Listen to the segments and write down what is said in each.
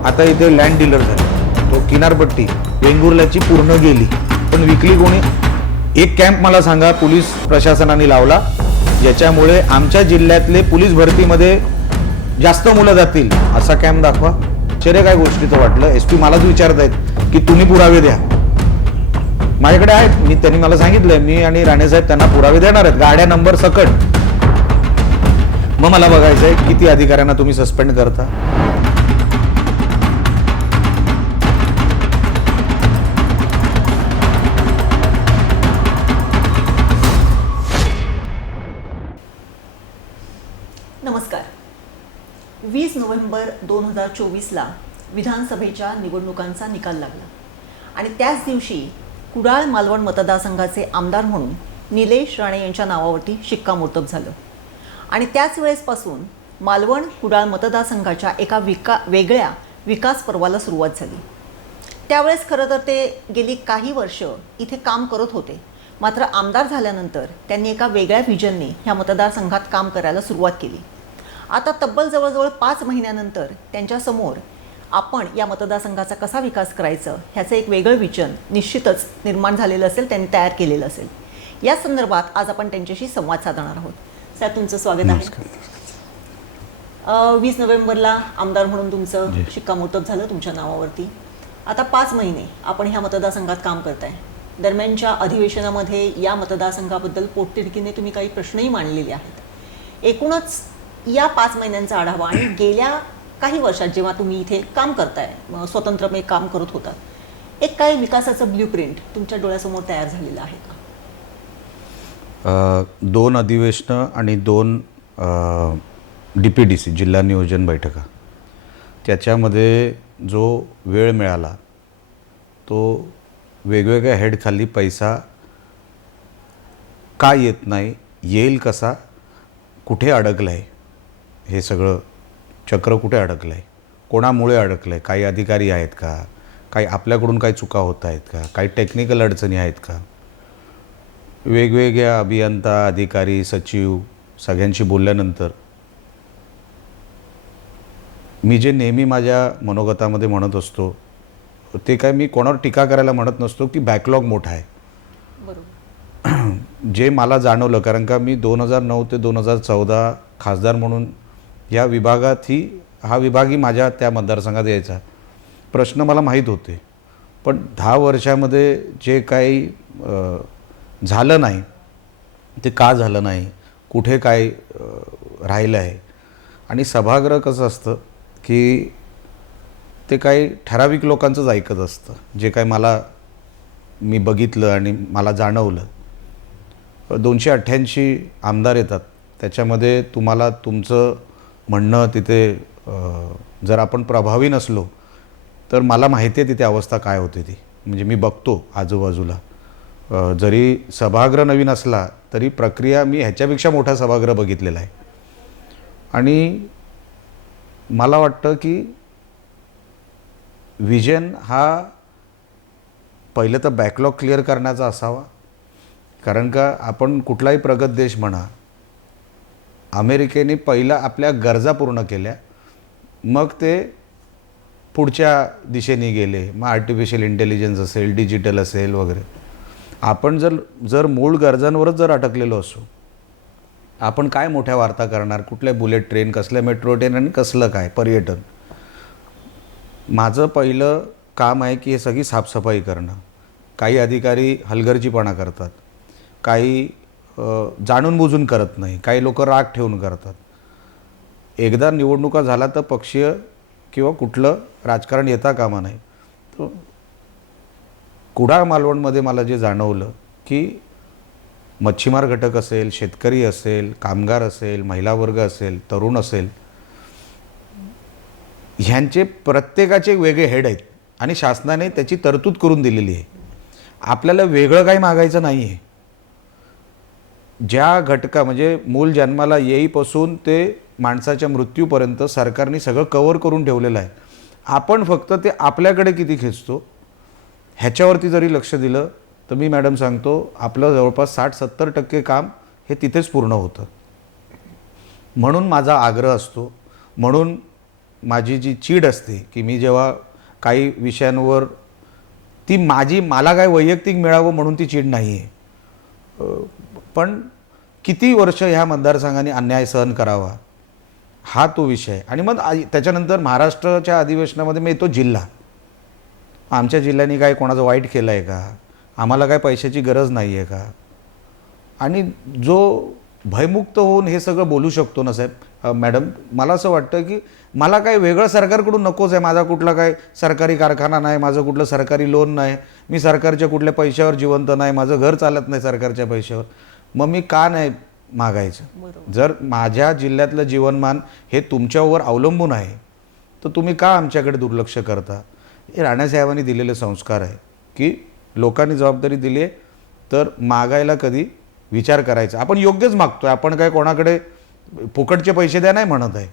आता इथे land dealer झाले, तो किनारपट्टी वेंगुर्ल्याची पूर्ण गेली, पण विकली कोणी? एक कॅम्प मला सांगा पोलीस प्रशासनाने लावला ज्याच्यामुळे आमच्या जिल्ह्यातले पोलीस भरतीमध्ये जास्त मुलं जातील, असा कॅम्प दाखवा. आश्चर्य काय गोष्टीचं वाटलं. SP मलाच विचारत आहेत की तुम्ही पुरावे द्या. माझ्याकडे आहेत, त्यांनी मला सांगितलंय, मी आणि राणेसाहेब त्यांना पुरावे देणार आहेत, गाड्या नंबर सकट. मग मला बघायचं आहे किती अधिकाऱ्यांना तुम्ही सस्पेंड करता. नमस्कार. 20 नोव्हेंबर 2024ला विधानसभेच्या निवडणुकांचा निकाल लागला आणि त्याच दिवशी कुडाळ मालवण मतदारसंघाचे आमदार म्हणून निलेश राणे यांच्या नावावरती शिक्कामोर्तब झालं. आणि त्याच वेळेसपासून मालवण कुडाळ मतदारसंघाच्या एका वेगळ्या विकास पर्वाला सुरुवात झाली. त्यावेळेस खरं तर ते गेली काही वर्ष इथे काम करत होते, मात्र आमदार झाल्यानंतर त्यांनी एका वेगळ्या व्हिजनने ह्या मतदारसंघात काम करायला सुरुवात केली. आता तब्बल जवळजवळ 5 महिन्यानंतर त्यांच्यासमोर आपण या मतदारसंघाचा कसा विकास करायचं ह्याचं एक वेगळं विजन निश्चितच निर्माण झालेलं असेल, त्यांनी तयार केलेलं असेल. या संदर्भात आज आपण त्यांच्याशी संवाद साधणार आहोत. साहेब, तुमचं स्वागत आहे. 20 नोव्हेंबरला आमदार म्हणून तुमचं शिक्कामोर्तब झालं तुमच्या नावावरती. आता 5 महिने आपण ह्या मतदारसंघात काम करताय. दरम्यानच्या अधिवेशनामध्ये या मतदारसंघाबद्दल पोटतिडकीने तुम्ही काही प्रश्नही मांडलेले आहेत. एकूणच या 5 महिन्यांचा आढावा आणि गेल्या काही वर्षात जेव्हा तुम्ही इथे काम करताय, स्वतंत्रपणे काम करत होतात, एक काय विकासाचं ब्ल्यूप्रिंट तुमच्या डोळ्यासमोर तयार झालेलं आहे का? 2 अधिवेशनं आणि 2 DPDC जिल्हा नियोजन बैठका, त्याच्यामध्ये जो वेळ मिळाला तो वेगवेगळ्या हेडखाली पैसा का येत नाही, येईल कसा, कुठे अडकलं आहे, हे सगळं चक्र कुठे अडकलं आहे, कोणामुळे अडकलं आहे, काही अधिकारी आहेत का, काही आपल्याकडून काही चुका होत आहेत का, काही टेक्निकल अडचणी आहेत का, वेगवेगळ्या अभियंता, अधिकारी, सचिव सगळ्यांशी बोलल्यानंतर मी जे नेहमी माझ्या मनोगतामध्ये म्हणत असतो ते काय मी कोणावर टीका करायला म्हणत नसतो की बॅकलॉग मोठा आहे. बरोबर. जे मला जाणवलं, कारण का मी 2009 ते 2014 खासदार म्हणून या विभागातही, हा विभागही माझ्या त्या मतदारसंघात यायचा, प्रश्न मला माहीत होते. पण 10 वर्षामध्ये जे काही झालं नाही ते का झालं नाही, कुठे काय राहिलं आहे. आणि सभागृह कसं असतं की ते काही ठराविक लोकांचंच ऐकत असतं. जे काय मी बघितलं आणि मला जाणवलं, 288 आमदार येतात, त्याच्यामध्ये तुम्हाला तुमचं म्हणणं तिथे जर आपण प्रभावी नसलो तर मला माहिती आहे तिथे अवस्था काय होते ती. म्हणजे मी बघतो आजूबाजूला, जरी सभागृह नवीन असला तरी प्रक्रिया, मी ह्याच्यापेक्षा मोठा सभागृह बघितलेला आहे. आणि मला वाटतं की विजन हा पहिलं तर बॅकलॉग क्लिअर करण्याचा असावा. कारण का आपण कुठलाही प्रगत देश म्हणा, अमेरिकेने पहिला आपल्या गरजा पूर्ण केल्या, मग ते पुढच्या दिशेने गेले. मग आर्टिफिशियल इंटेलिजन्स असेल, डिजिटल असेल वगैरे. आपण जर मूळ गरजांवरच जर अटकलेलो असू, आपण काय मोठ्या वार्ता करणार, कुठल्या बुलेट ट्रेन, कसल्या मेट्रो ट्रेन आणि कसलं काय पर्यटन. माझं पहिलं काम आहे की हे सगळी साफसफाई करणं. काही अधिकारी हलगर्जीपणा करतात, काही जाणून बुजून करत नाही, काही लोक राग ठेवून करतात. एकदा निवडणुका झाला तर पक्षीय किंवा कुठलं राजकारण येता कामा नाही. तर कुडाळ मालवणमध्ये मला जे जाणवलं की मच्छीमार घटक असेल, शेतकरी असेल, कामगार असेल, महिला वर्ग असेल, तरुण असेल, ह्यांचे प्रत्येकाचे वेगळे हेड आहेत आणि शासनाने त्याची तरतूद करून दिलेली आहे. आपल्याला वेगळं काही मागायचं नाही आहे. ज्या घटका म्हणजे मूल जन्माला येईपासून ते माणसाच्या मृत्यूपर्यंत सरकारने सगळं कव्हर करून ठेवलेलं आहे. आपण फक्त ते आपल्याकडे किती खेचतो ह्याच्यावरती जरी लक्ष दिलं तर मी मॅडम सांगतो आपलं जवळपास 60-70% काम हे तिथेच पूर्ण होतं. म्हणून माझा आग्रह असतो, म्हणून माझी जी चीड असते की मी जेव्हा काही विषयांवर ती मला काय वैयक्तिक मिळावं म्हणून ती चीड नाही आहे, पण किती वर्ष ह्या मतदारसंघाने अन्याय सहन करावा हा तो विषय आहे. आणि मग त्याच्यानंतर महाराष्ट्राच्या अधिवेशनामध्ये मी येतो जिल्हा. आमच्या जिल्ह्याने काय कोणाचं वाईट केलं आहे का, आम्हाला काय पैशाची गरज नाही आहे का, आणि जो भयमुक्त होऊन हे सगळं बोलू शकतो ना साहेब मॅडम, मला असं वाटतं की मला काय वेगळं सरकारकडून नकोच आहे. माझा कुठला काय सरकारी कारखाना नाही, माझं कुठलं सरकारी लोन नाही, मी सरकारच्या कुठल्या पैशावर जिवंत नाही, माझं घर चालत नाही सरकारच्या पैशावर, मग मी का नाही मागायचं. जर माझ्या जिल्ह्यातलं जीवनमान हे तुमच्यावर अवलंबून आहे तर तुम्ही का आमच्याकडे दुर्लक्ष करता. हे राणासाहेबांनी दिलेले संस्कार आहे की लोकांनी जबाबदारी दिली आहे तर मागायला कधी विचार करायचा. आपण योग्यच मागतोय, आपण काय कोणाकडे फुकटचे पैसे द्या नाही म्हणत आहे.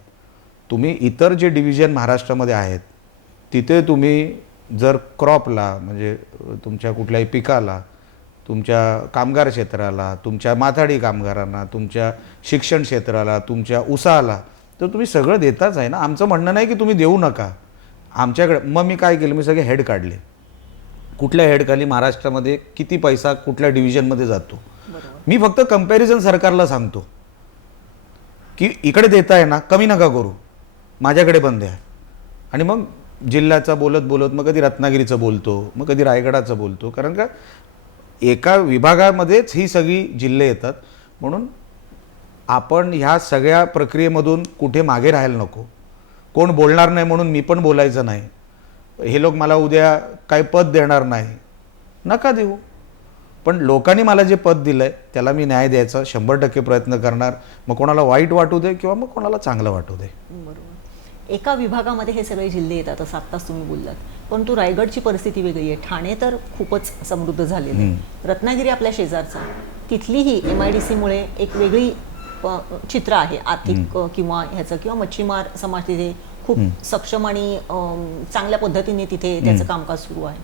तुम्ही इतर जे डिव्हिजन महाराष्ट्रामध्ये आहेत तिथे तुम्ही जर क्रॉपला म्हणजे तुमच्या कुठल्याही पिकाला, तुमच्या कामगार क्षेत्राला, तुमच्या माथाडी कामगारांना, तुमच्या शिक्षण क्षेत्राला, तुमच्या उसाला, तर तुम्ही सगळं देताच आहे ना. आमचं म्हणणं नाही की तुम्ही देऊ नका आमच्याकडे. मग मी काय केलं, मी सगळे हेड काढले, कुठल्या हेडखाली महाराष्ट्रामध्ये किती पैसा कुठल्या डिव्हिजनमध्ये जातो. मी फक्त कंपॅरिझन सरकारला सांगतो की इकडे देताय ना, कमी नका करू, माझ्याकडे पण द्या. आणि मग जिल्ह्याचा बोलत बोलत मग कधी रत्नागिरीचं बोलतो, मग कधी रायगडाचं बोलतो, कारण का एका विभागामध्येच ही सगळी जिल्हे येतात. म्हणून आपण ह्या सगळ्या प्रक्रियेमधून कुठे मागे राहायला नको. कोण बोलणार नाही म्हणून मी पण बोलायचं नाही. हे लोक मला उद्या काही पद देणार नाही, नका देऊ. पण लोकांनी मला जे पद दिलं आहे त्याला मी न्याय द्यायचा 100% प्रयत्न करणार. मग कोणाला वाईट वाटू दे किंवा मग कोणाला चांगलं वाटू दे. बरोबर. एका विभागामध्ये हे सगळे जिल्हे येतात असं आत्ताच तुम्ही बोललात, परंतु रायगडची परिस्थिती वेगळी आहे. ठाणे तर खूपच समृद्ध झालेलं आहे. रत्नागिरी आपल्या शेजारचा, तिथलीही MIDC-मुळे एक वेगळी चित्र आहे आर्थिक किंवा ह्याचं, किंवा मच्छीमार समाज तिथे खूप सक्षम आणि चांगल्या पद्धतीने तिथे त्याचं कामकाज सुरू आहे.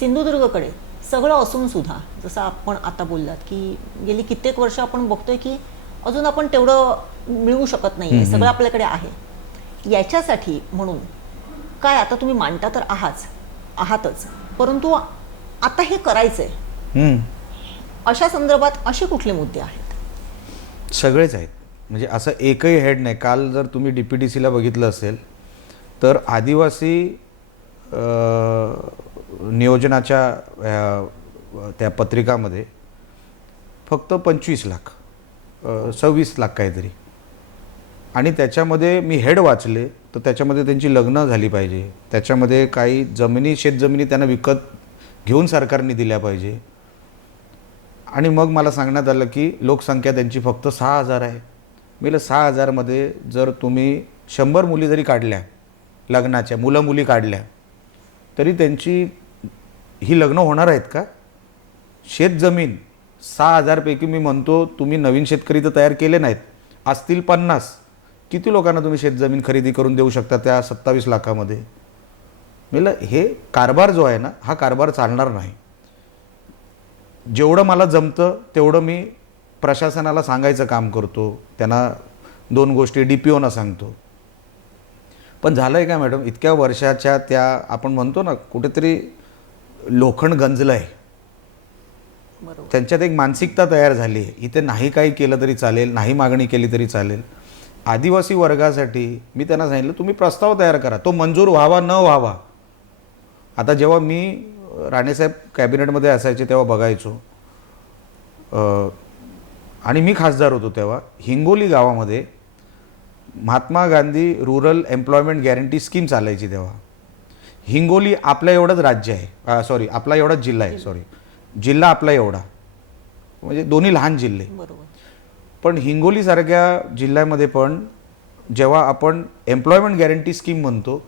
सिंधुदुर्गकडे सगळं असून सुद्धा, जसं आपण आता बोललात की गेली कित्येक वर्ष आपण बघतोय की अजून आपण तेवढं मिळवू शकत नाही, सगळं आपल्याकडे आहे. याच्यासाठी म्हणून काय, आता तुम्ही मांडता तर आहातच, परंतु आता हे करायचंय, अशा संदर्भात असे कुठले मुद्दे आहेत? सगळेच आहेत. म्हणजे असं एकही हेड नाही. काल जर तुम्ही DPDCला बघितलं असेल तर आदिवासी नियोजनाच्या त्या पत्रिकामध्ये फक्त 25 लाख 26 लाख काहीतरी, आणि त्याच्यामध्ये मी हेड वाचले तर त्याच्यामध्ये त्यांची लग्न झाली पाहिजे, त्याच्यामध्ये काही जमिनी शेतजमिनी त्यांना विकत घेऊन सरकारने दिल्या पाहिजे. आणि मग मला सांगण्यात आलं की लोकसंख्या त्यांची फक्त 6,000 आहे. मी 6,000मध्ये जर तुम्ही 100 मुली जरी काढल्या लग्नाच्या, मुलं मुली काढल्या, तरी त्यांची ही लग्न होणार आहेत का? शेतजमीन 6,000पैकी मी म्हणतो तुम्ही नवीन शेतकरी तर तयार केले नाहीत, असतील 50. किती लोकांना तुम्ही शेतजमीन खरेदी करून देऊ शकता त्या 27 लाखामध्ये? मला हे कारभार जो आहे ना, हा कारभार चालणार नाही. जेवढं मला जमतं तेवढं मी प्रशासनाला सांगायचं काम करतो, त्यांना 2 गोष्टी DPOना सांगतो. पण झालं आहे का मॅडम, इतक्या वर्षाच्या त्या आपण म्हणतो ना कुठेतरी लोखंड गंजलं आहे, त्यांच्यात एक मानसिकता तयार झाली आहे, इथे नाही काही केलं तरी चालेल, नाही मागणी केली तरी चालेल. आदिवासी वर्गासाठी मी त्यांना सांगितलं तुम्ही प्रस्ताव तयार करा, तो मंजूर व्हावा न व्हावा. आता जेव्हा मी राणेसाहेब कॅबिनेटमध्ये असायचे तेव्हा बघायचो, आणि मी खासदार होतो तेव्हा हिंगोली गावामध्ये Mahatma Gandhi rural employment guarantee scheme चालायची. तेव्हा हिंगोली आपल्या एवढंच राज्य आहे, सॉरी आपला एवढाच जिल्हा आहे, जिल्हा आपला एवढा, म्हणजे दोन्ही लहान जिल्हे. पण हिंगोलीसारख्या जिल्ह्यामध्ये पण जेव्हा आपण एम्प्लॉयमेंट गॅरंटी स्कीम म्हणतो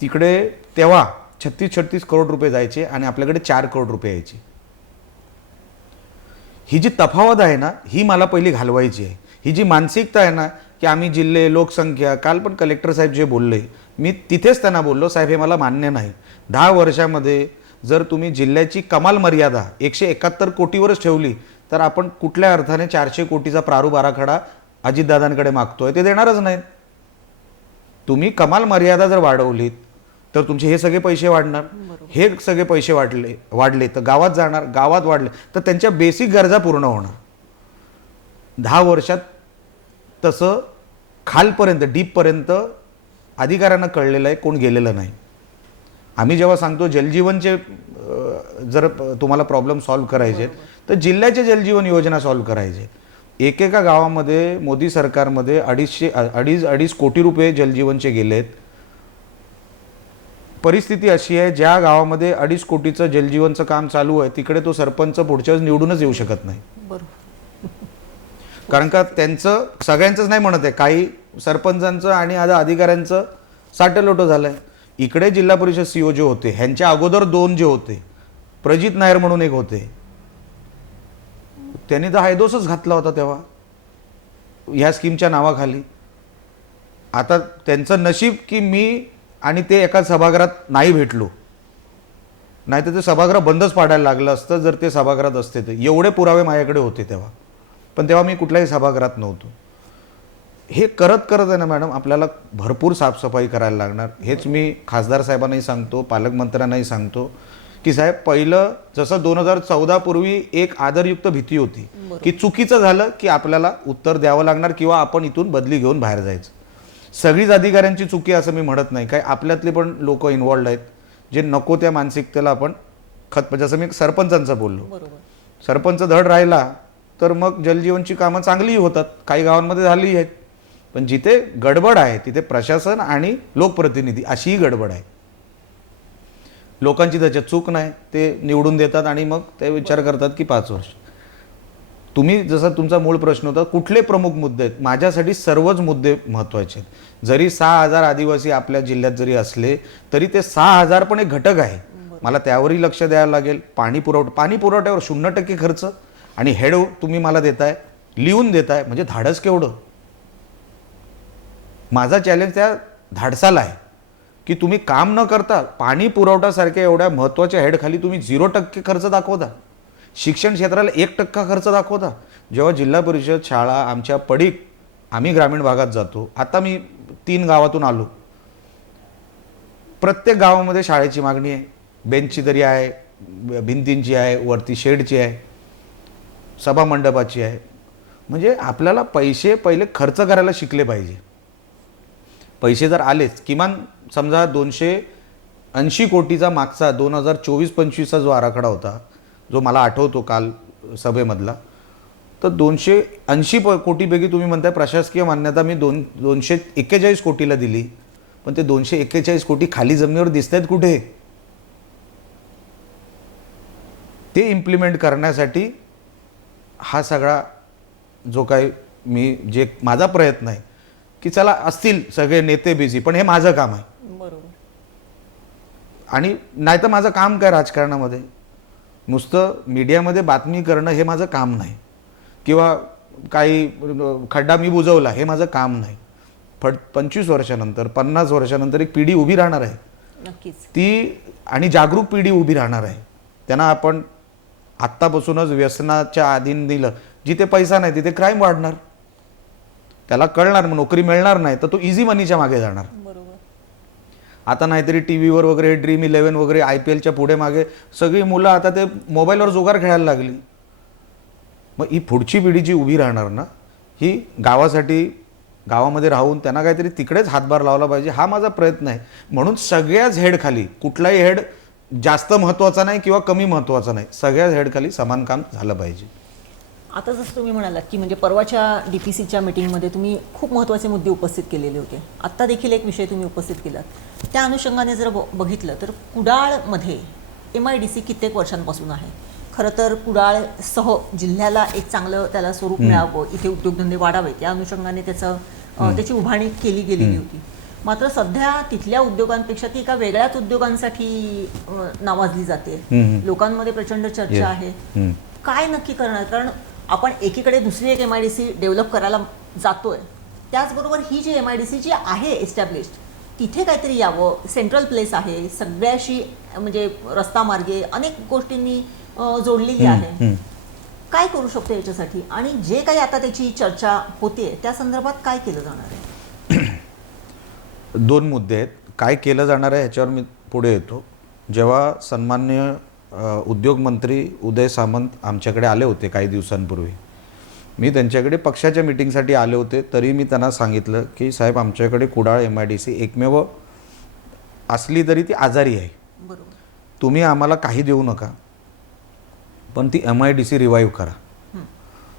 तिकडे तेव्हा 36 करोड रुपये जायचे आणि आपल्याकडे 4 करोड रुपये यायचे. ही जी तफावत आहे ना, ही मला पहिली घालवायची आहे. ही जी मानसिकता आहे ना की आम्ही जिल्हे, लोकसंख्या, काल पण कलेक्टर साहेब जे बोलले, मी तिथेच त्यांना बोललो साहेब हे मला मान्य नाही. 10 वर्षामध्ये जर तुम्ही जिल्ह्याची कमाल मर्यादा 171 कोटीवरच ठेवली तर आपण कुठल्या अर्थाने 400 कोटीचा प्रारूप आराखडा अजितदादांकडे मागतोय, ते देणारच नाहीत. तुम्ही कमाल मर्यादा जर वाढवलीत तर तुमचे हे सगळे पैसे वाढणार, हे सगळे पैसे वाढले तर गावात जाणार, गावात वाढले तर त्यांच्या बेसिक गरजा पूर्ण होणार. 10 वर्षात तसं खालपर्यंत डीपपर्यंत अधिकाऱ्यांना कळलेलं आहे, कोण गेलेलं नाही. आम्ही जेव्हा सांगतो जलजीवनचे जर तुम्हाला प्रॉब्लेम सॉल्व्ह करायचे तर जिल्ह्याचे जलजीवन योजना सॉल्व्ह करायचे. एकेका गावामध्ये मोदी सरकारमध्ये 2.5 कोटी रुपये जलजीवनचे गेलेत. परिस्थिती अशी आहे ज्या गावामध्ये 2.5 कोटीचं जलजीवनचं काम चालू आहे तिकडे तो सरपंच पुढच्या वेळेस निवडूनच येऊ शकत नाही. कारण का त्यांचं सगळ्यांचंच नाही म्हणत आहे, काही सरपंचांचं आणि आता अधिकाऱ्यांचं साटेलोटं झालंय. इकडे जिल्हा परिषद सीओ जे होते ह्यांच्या अगोदर 2 जे होते, प्रजित नायर म्हणून एक होते, त्यांनी तर हायदोसच घातला होता तेव्हा ह्या स्कीमच्या नावाखाली. आता त्यांचं नशीब की मी आणि ते एका सभागृहात नाही भेटलो, नाही तर ते सभागृह बंदच पाडायला लागलं असतं जर ते सभागृहात असते तर. एवढे पुरावे माझ्याकडे होते तेव्हा, पण तेव्हा मी कुठल्याही सभागृहात नव्हतो. हे करत आहे ना मॅडम, आपल्याला भरपूर साफसफाई करायला लागणार. हेच मी खासदार साहेबांनाही सांगतो, पालकमंत्र्यांनाही सांगतो की साहेब, पहिलं जसं 2014 पूर्वी एक आदरयुक्त भीती होती की चुकीचं झालं की आपल्याला उत्तर द्यावं लागणार किंवा आपण इथून बदली घेऊन बाहेर जायचं. सगळीच अधिकाऱ्यांची चुकी असं मी म्हणत नाही, काय आपल्यातले पण लोक इन्व्हॉल्ड आहेत जे नको त्या मानसिकतेला आपण जसं मी सरपंचांचं बोललो, सरपंच धड राहिला तर मग जलजीवनची कामं चांगलीही होतात, काही गावांमध्ये झाली आहेत. पण जिथे गडबड आहे तिथे प्रशासन आणि लोकप्रतिनिधी अशीही गडबड आहे. लोकांची त्याच्यात चूक नाही, ते निवडून देतात आणि मग ते विचार करतात की 5 वर्ष. तुम्ही जसा तुमचा मूळ प्रश्न होता कुठले प्रमुख मुद्दे आहेत, माझ्यासाठी सर्वच मुद्दे महत्त्वाचे आहेत. जरी 6,000 आदिवासी आपल्या जिल्ह्यात जरी असले तरी ते 6,000 पण एक घटक आहे, मला त्यावरही लक्ष द्यायला लागेल. पाणी पुरवठ्यावर 0% खर्च आणि हेड तुम्ही मला देताय, लिहून देताय, म्हणजे धाडस केवढं. माझा चॅलेंज त्या धाडसाला आहे की तुम्ही काम न करता पाणी पुरवठ्यासारख्या एवढ्या महत्त्वाच्या हेडखाली तुम्ही 0% खर्च दाखवता, शिक्षण क्षेत्राला 1% खर्च दाखवता. जेव्हा जिल्हा परिषद शाळा आमच्या पडीक, आम्ही ग्रामीण भागात जातो, आता मी 3 गावातून आलो, प्रत्येक गावामध्ये शाळेची मागणी आहे, बेंचची तरी आहे, भिंतींची आहे, वरती शेडची आहे, सभा मंडपाची आहे. म्हणजे आपल्याला पैसे पहिले खर्च करायला शिकले पाहिजे. पैसे जर आलेच, किमान समजा 280 कोटीचा मागचा 2024-25चा जो आराखडा होता, जो मला आठवतो काल सभेमधला, तर 280 कोटीपैकी तुम्ही म्हणताय प्रशासकीय मान्यता मी 241 कोटीला दिली, पण ते 241 कोटी खाली जमिनीवर दिसत आहेत कुठे? ते इम्प्लिमेंट करण्यासाठी हा सगळा जो काही जे माझा प्रयत्न आहे की चला असतील सगळे नेते बिझी, पण हे माझं काम आहे. बरोबर. आणि नाही तर माझं काम काय राजकारणामध्ये, नुसतं मीडियामध्ये बातमी करणं हे माझं काम नाही, किंवा काही खड्डा मी बुजवला हे माझं काम नाही. 25 वर्षानंतर 50 वर्षानंतर एक पिढी उभी राहणार आहे, नक्कीच ती आणि जागरूक पिढी उभी राहणार आहे. त्यांना आपण आत्तापासूनच व्यसनाच्या अधीन दिलं, जिथे पैसा नाही तिथे क्राईम वाढणार, त्याला कळणार, मग नोकरी मिळणार नाही तर तो इझी मनीच्या मागे जाणार. बरोबर. आता नाहीतरी टी व्हीवर वगैरे ड्रीम 11 वगैरे IPLच्या पुढे मागे सगळी मुलं आता ते मोबाईलवर जुगार खेळायला लागली. मग ही पुढची पिढी जी उभी राहणार ना, ही गावासाठी गावामध्ये राहून त्यांना काहीतरी तिकडेच हातभार लावला पाहिजे, हा माझा प्रयत्न आहे. म्हणून सगळ्याच हेडखाली कुठलाही हेड जास्त महत्त्वाचा नाही किंवा कमी महत्त्वाचा नाही, सगळ्याच हेडखाली समान काम झालं पाहिजे. आता जसं तुम्ही म्हणालात की म्हणजे परवाच्या DPCच्या मीटिंगमध्ये तुम्ही खूप महत्त्वाचे मुद्दे उपस्थित केलेले होते, आत्ता देखील एक विषय तुम्ही उपस्थित केलात. त्या अनुषंगाने जर बघितलं तर कुडाळमध्ये MIDC कित्येक वर्षांपासून आहे. खरं तर कुडाळसह जिल्ह्याला एक चांगलं त्याला स्वरूप मिळावं, इथे उद्योगधंदे वाढावेत या अनुषंगाने त्याची उभारणी केली गेलेली होती. मात्र सध्या तिथल्या उद्योगांपेक्षा ती एका वेगळ्याच उद्योगांसाठी नावाजली जाते, लोकांमध्ये प्रचंड चर्चा आहे. काय नक्की करणार? कारण आपण एकीकडे दुसरी एक MIDC डेव्हलप करायला जातोय, त्याचबरोबर ही जी MIDC जी आहे एस्टॅब्लिश्ड तिथे काहीतरी यावं, सेंट्रल प्लेस आहे, सगळ्याशी म्हणजे रस्ता मार्गे अनेक गोष्टींनी जोडलेली आहे. काय करू शकतो याच्यासाठी, आणि जे काही आता त्याची चर्चा होते त्या संदर्भात काय केलं जाणार आहे? दोन मुद्दे आहेत. काय केलं जाणार आहे ह्याच्यावर मी पुढे येतो. जेव्हा सन्माननीय उद्योग मंत्री उदय सामंत आमच्याकडे आले होते काही दिवसांपूर्वी, मी त्यांच्याकडे पक्षाच्या मिटिंगसाठी आले होते, तरी मी त्यांना सांगितलं की साहेब, आमच्याकडे कुडाळ MIDC एकमेव असली तरी ती आजारी आहे. बरोबर. तुम्ही आम्हाला काही देऊ नका, पण ती MIDC रिवाईव्ह करा.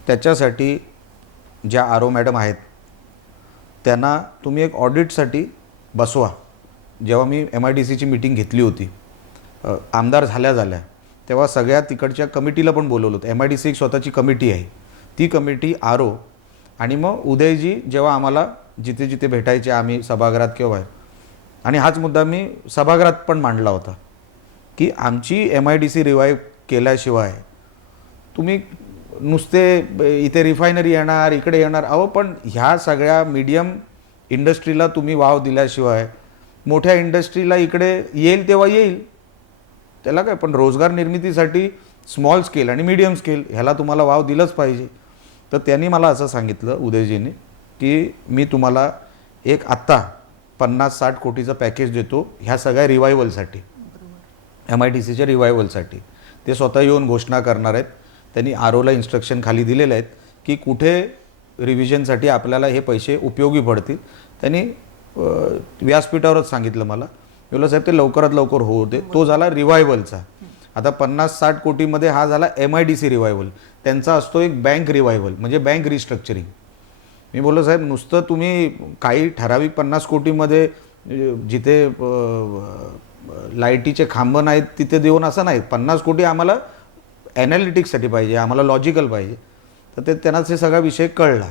त्याच्यासाठी ज्या RO मॅडम आहेत त्यांना तुम्ही एक ऑडिटसाठी बसवा. जेव्हा मी MIDCची मीटिंग घेतली होती आमदार झाल्या तेव्हा सगळ्या तिकडच्या कमिटीला पण बोलवलं होतं. MIDC एक स्वतःची कमिटी आहे, ती कमिटी RO आणि मग उदयजी जेव्हा आम्हाला जिथे जिथे भेटायचे आम्ही सभागृहात किंवा आणि हाच मुद्दा मी सभागृहात पण मांडला होता की आमची MIDC रिवाईव्ह केल्याशिवाय तुम्ही नुसते इथे रिफायनरी येणार इकडे येणार, अहो पण ह्या सगळ्या मीडियम इंडस्ट्रीला तुम्ही वाव दिल्याशिवाय मोठ्या इंडस्ट्रीला इकडे येईल तेव्हा येईल. त्याला काय, पण रोजगार निर्मितीसाठी स्मॉल स्केल आणि मीडियम स्केल ह्याला तुम्हाला वाव दिलंच पाहिजे. तर त्यांनी मला असं सांगितलं उदयजींनी की मी तुम्हाला एक आत्ता 50-60 कोटीचं पॅकेज देतो ह्या सगळ्या रिवायवलसाठी, MIDCच्या रिवायवलसाठी. ते स्वतः येऊन घोषणा करणार आहेत. त्यांनी ROला इन्स्ट्रक्शन खाली दिलेले आहेत की कुठे रिव्हिजनसाठी आपल्याला हे पैसे उपयोगी पडतील. त्यांनी व्यासपीठावरच सांगितलं मला. मी बोललो साहेब ते लवकरात लवकर होऊ दे. तो झाला रिवायवलचा. आता 50-60 कोटीमध्ये हा झाला MIDC रिवायवल. त्यांचा असतो एक बँक रिवायवल म्हणजे बँक रिस्ट्रक्चरिंग. मी बोललो साहेब नुसतं तुम्ही काही ठराविक 50 कोटीमध्ये जिथे लाईटीचे खांब नाहीत तिथे देऊन असं नाही. 50 कोटी आम्हाला ॲनालिटिक्ससाठी पाहिजे, आम्हाला लॉजिकल पाहिजे. तर ते त्यांनाच हे सगळा विषय कळला.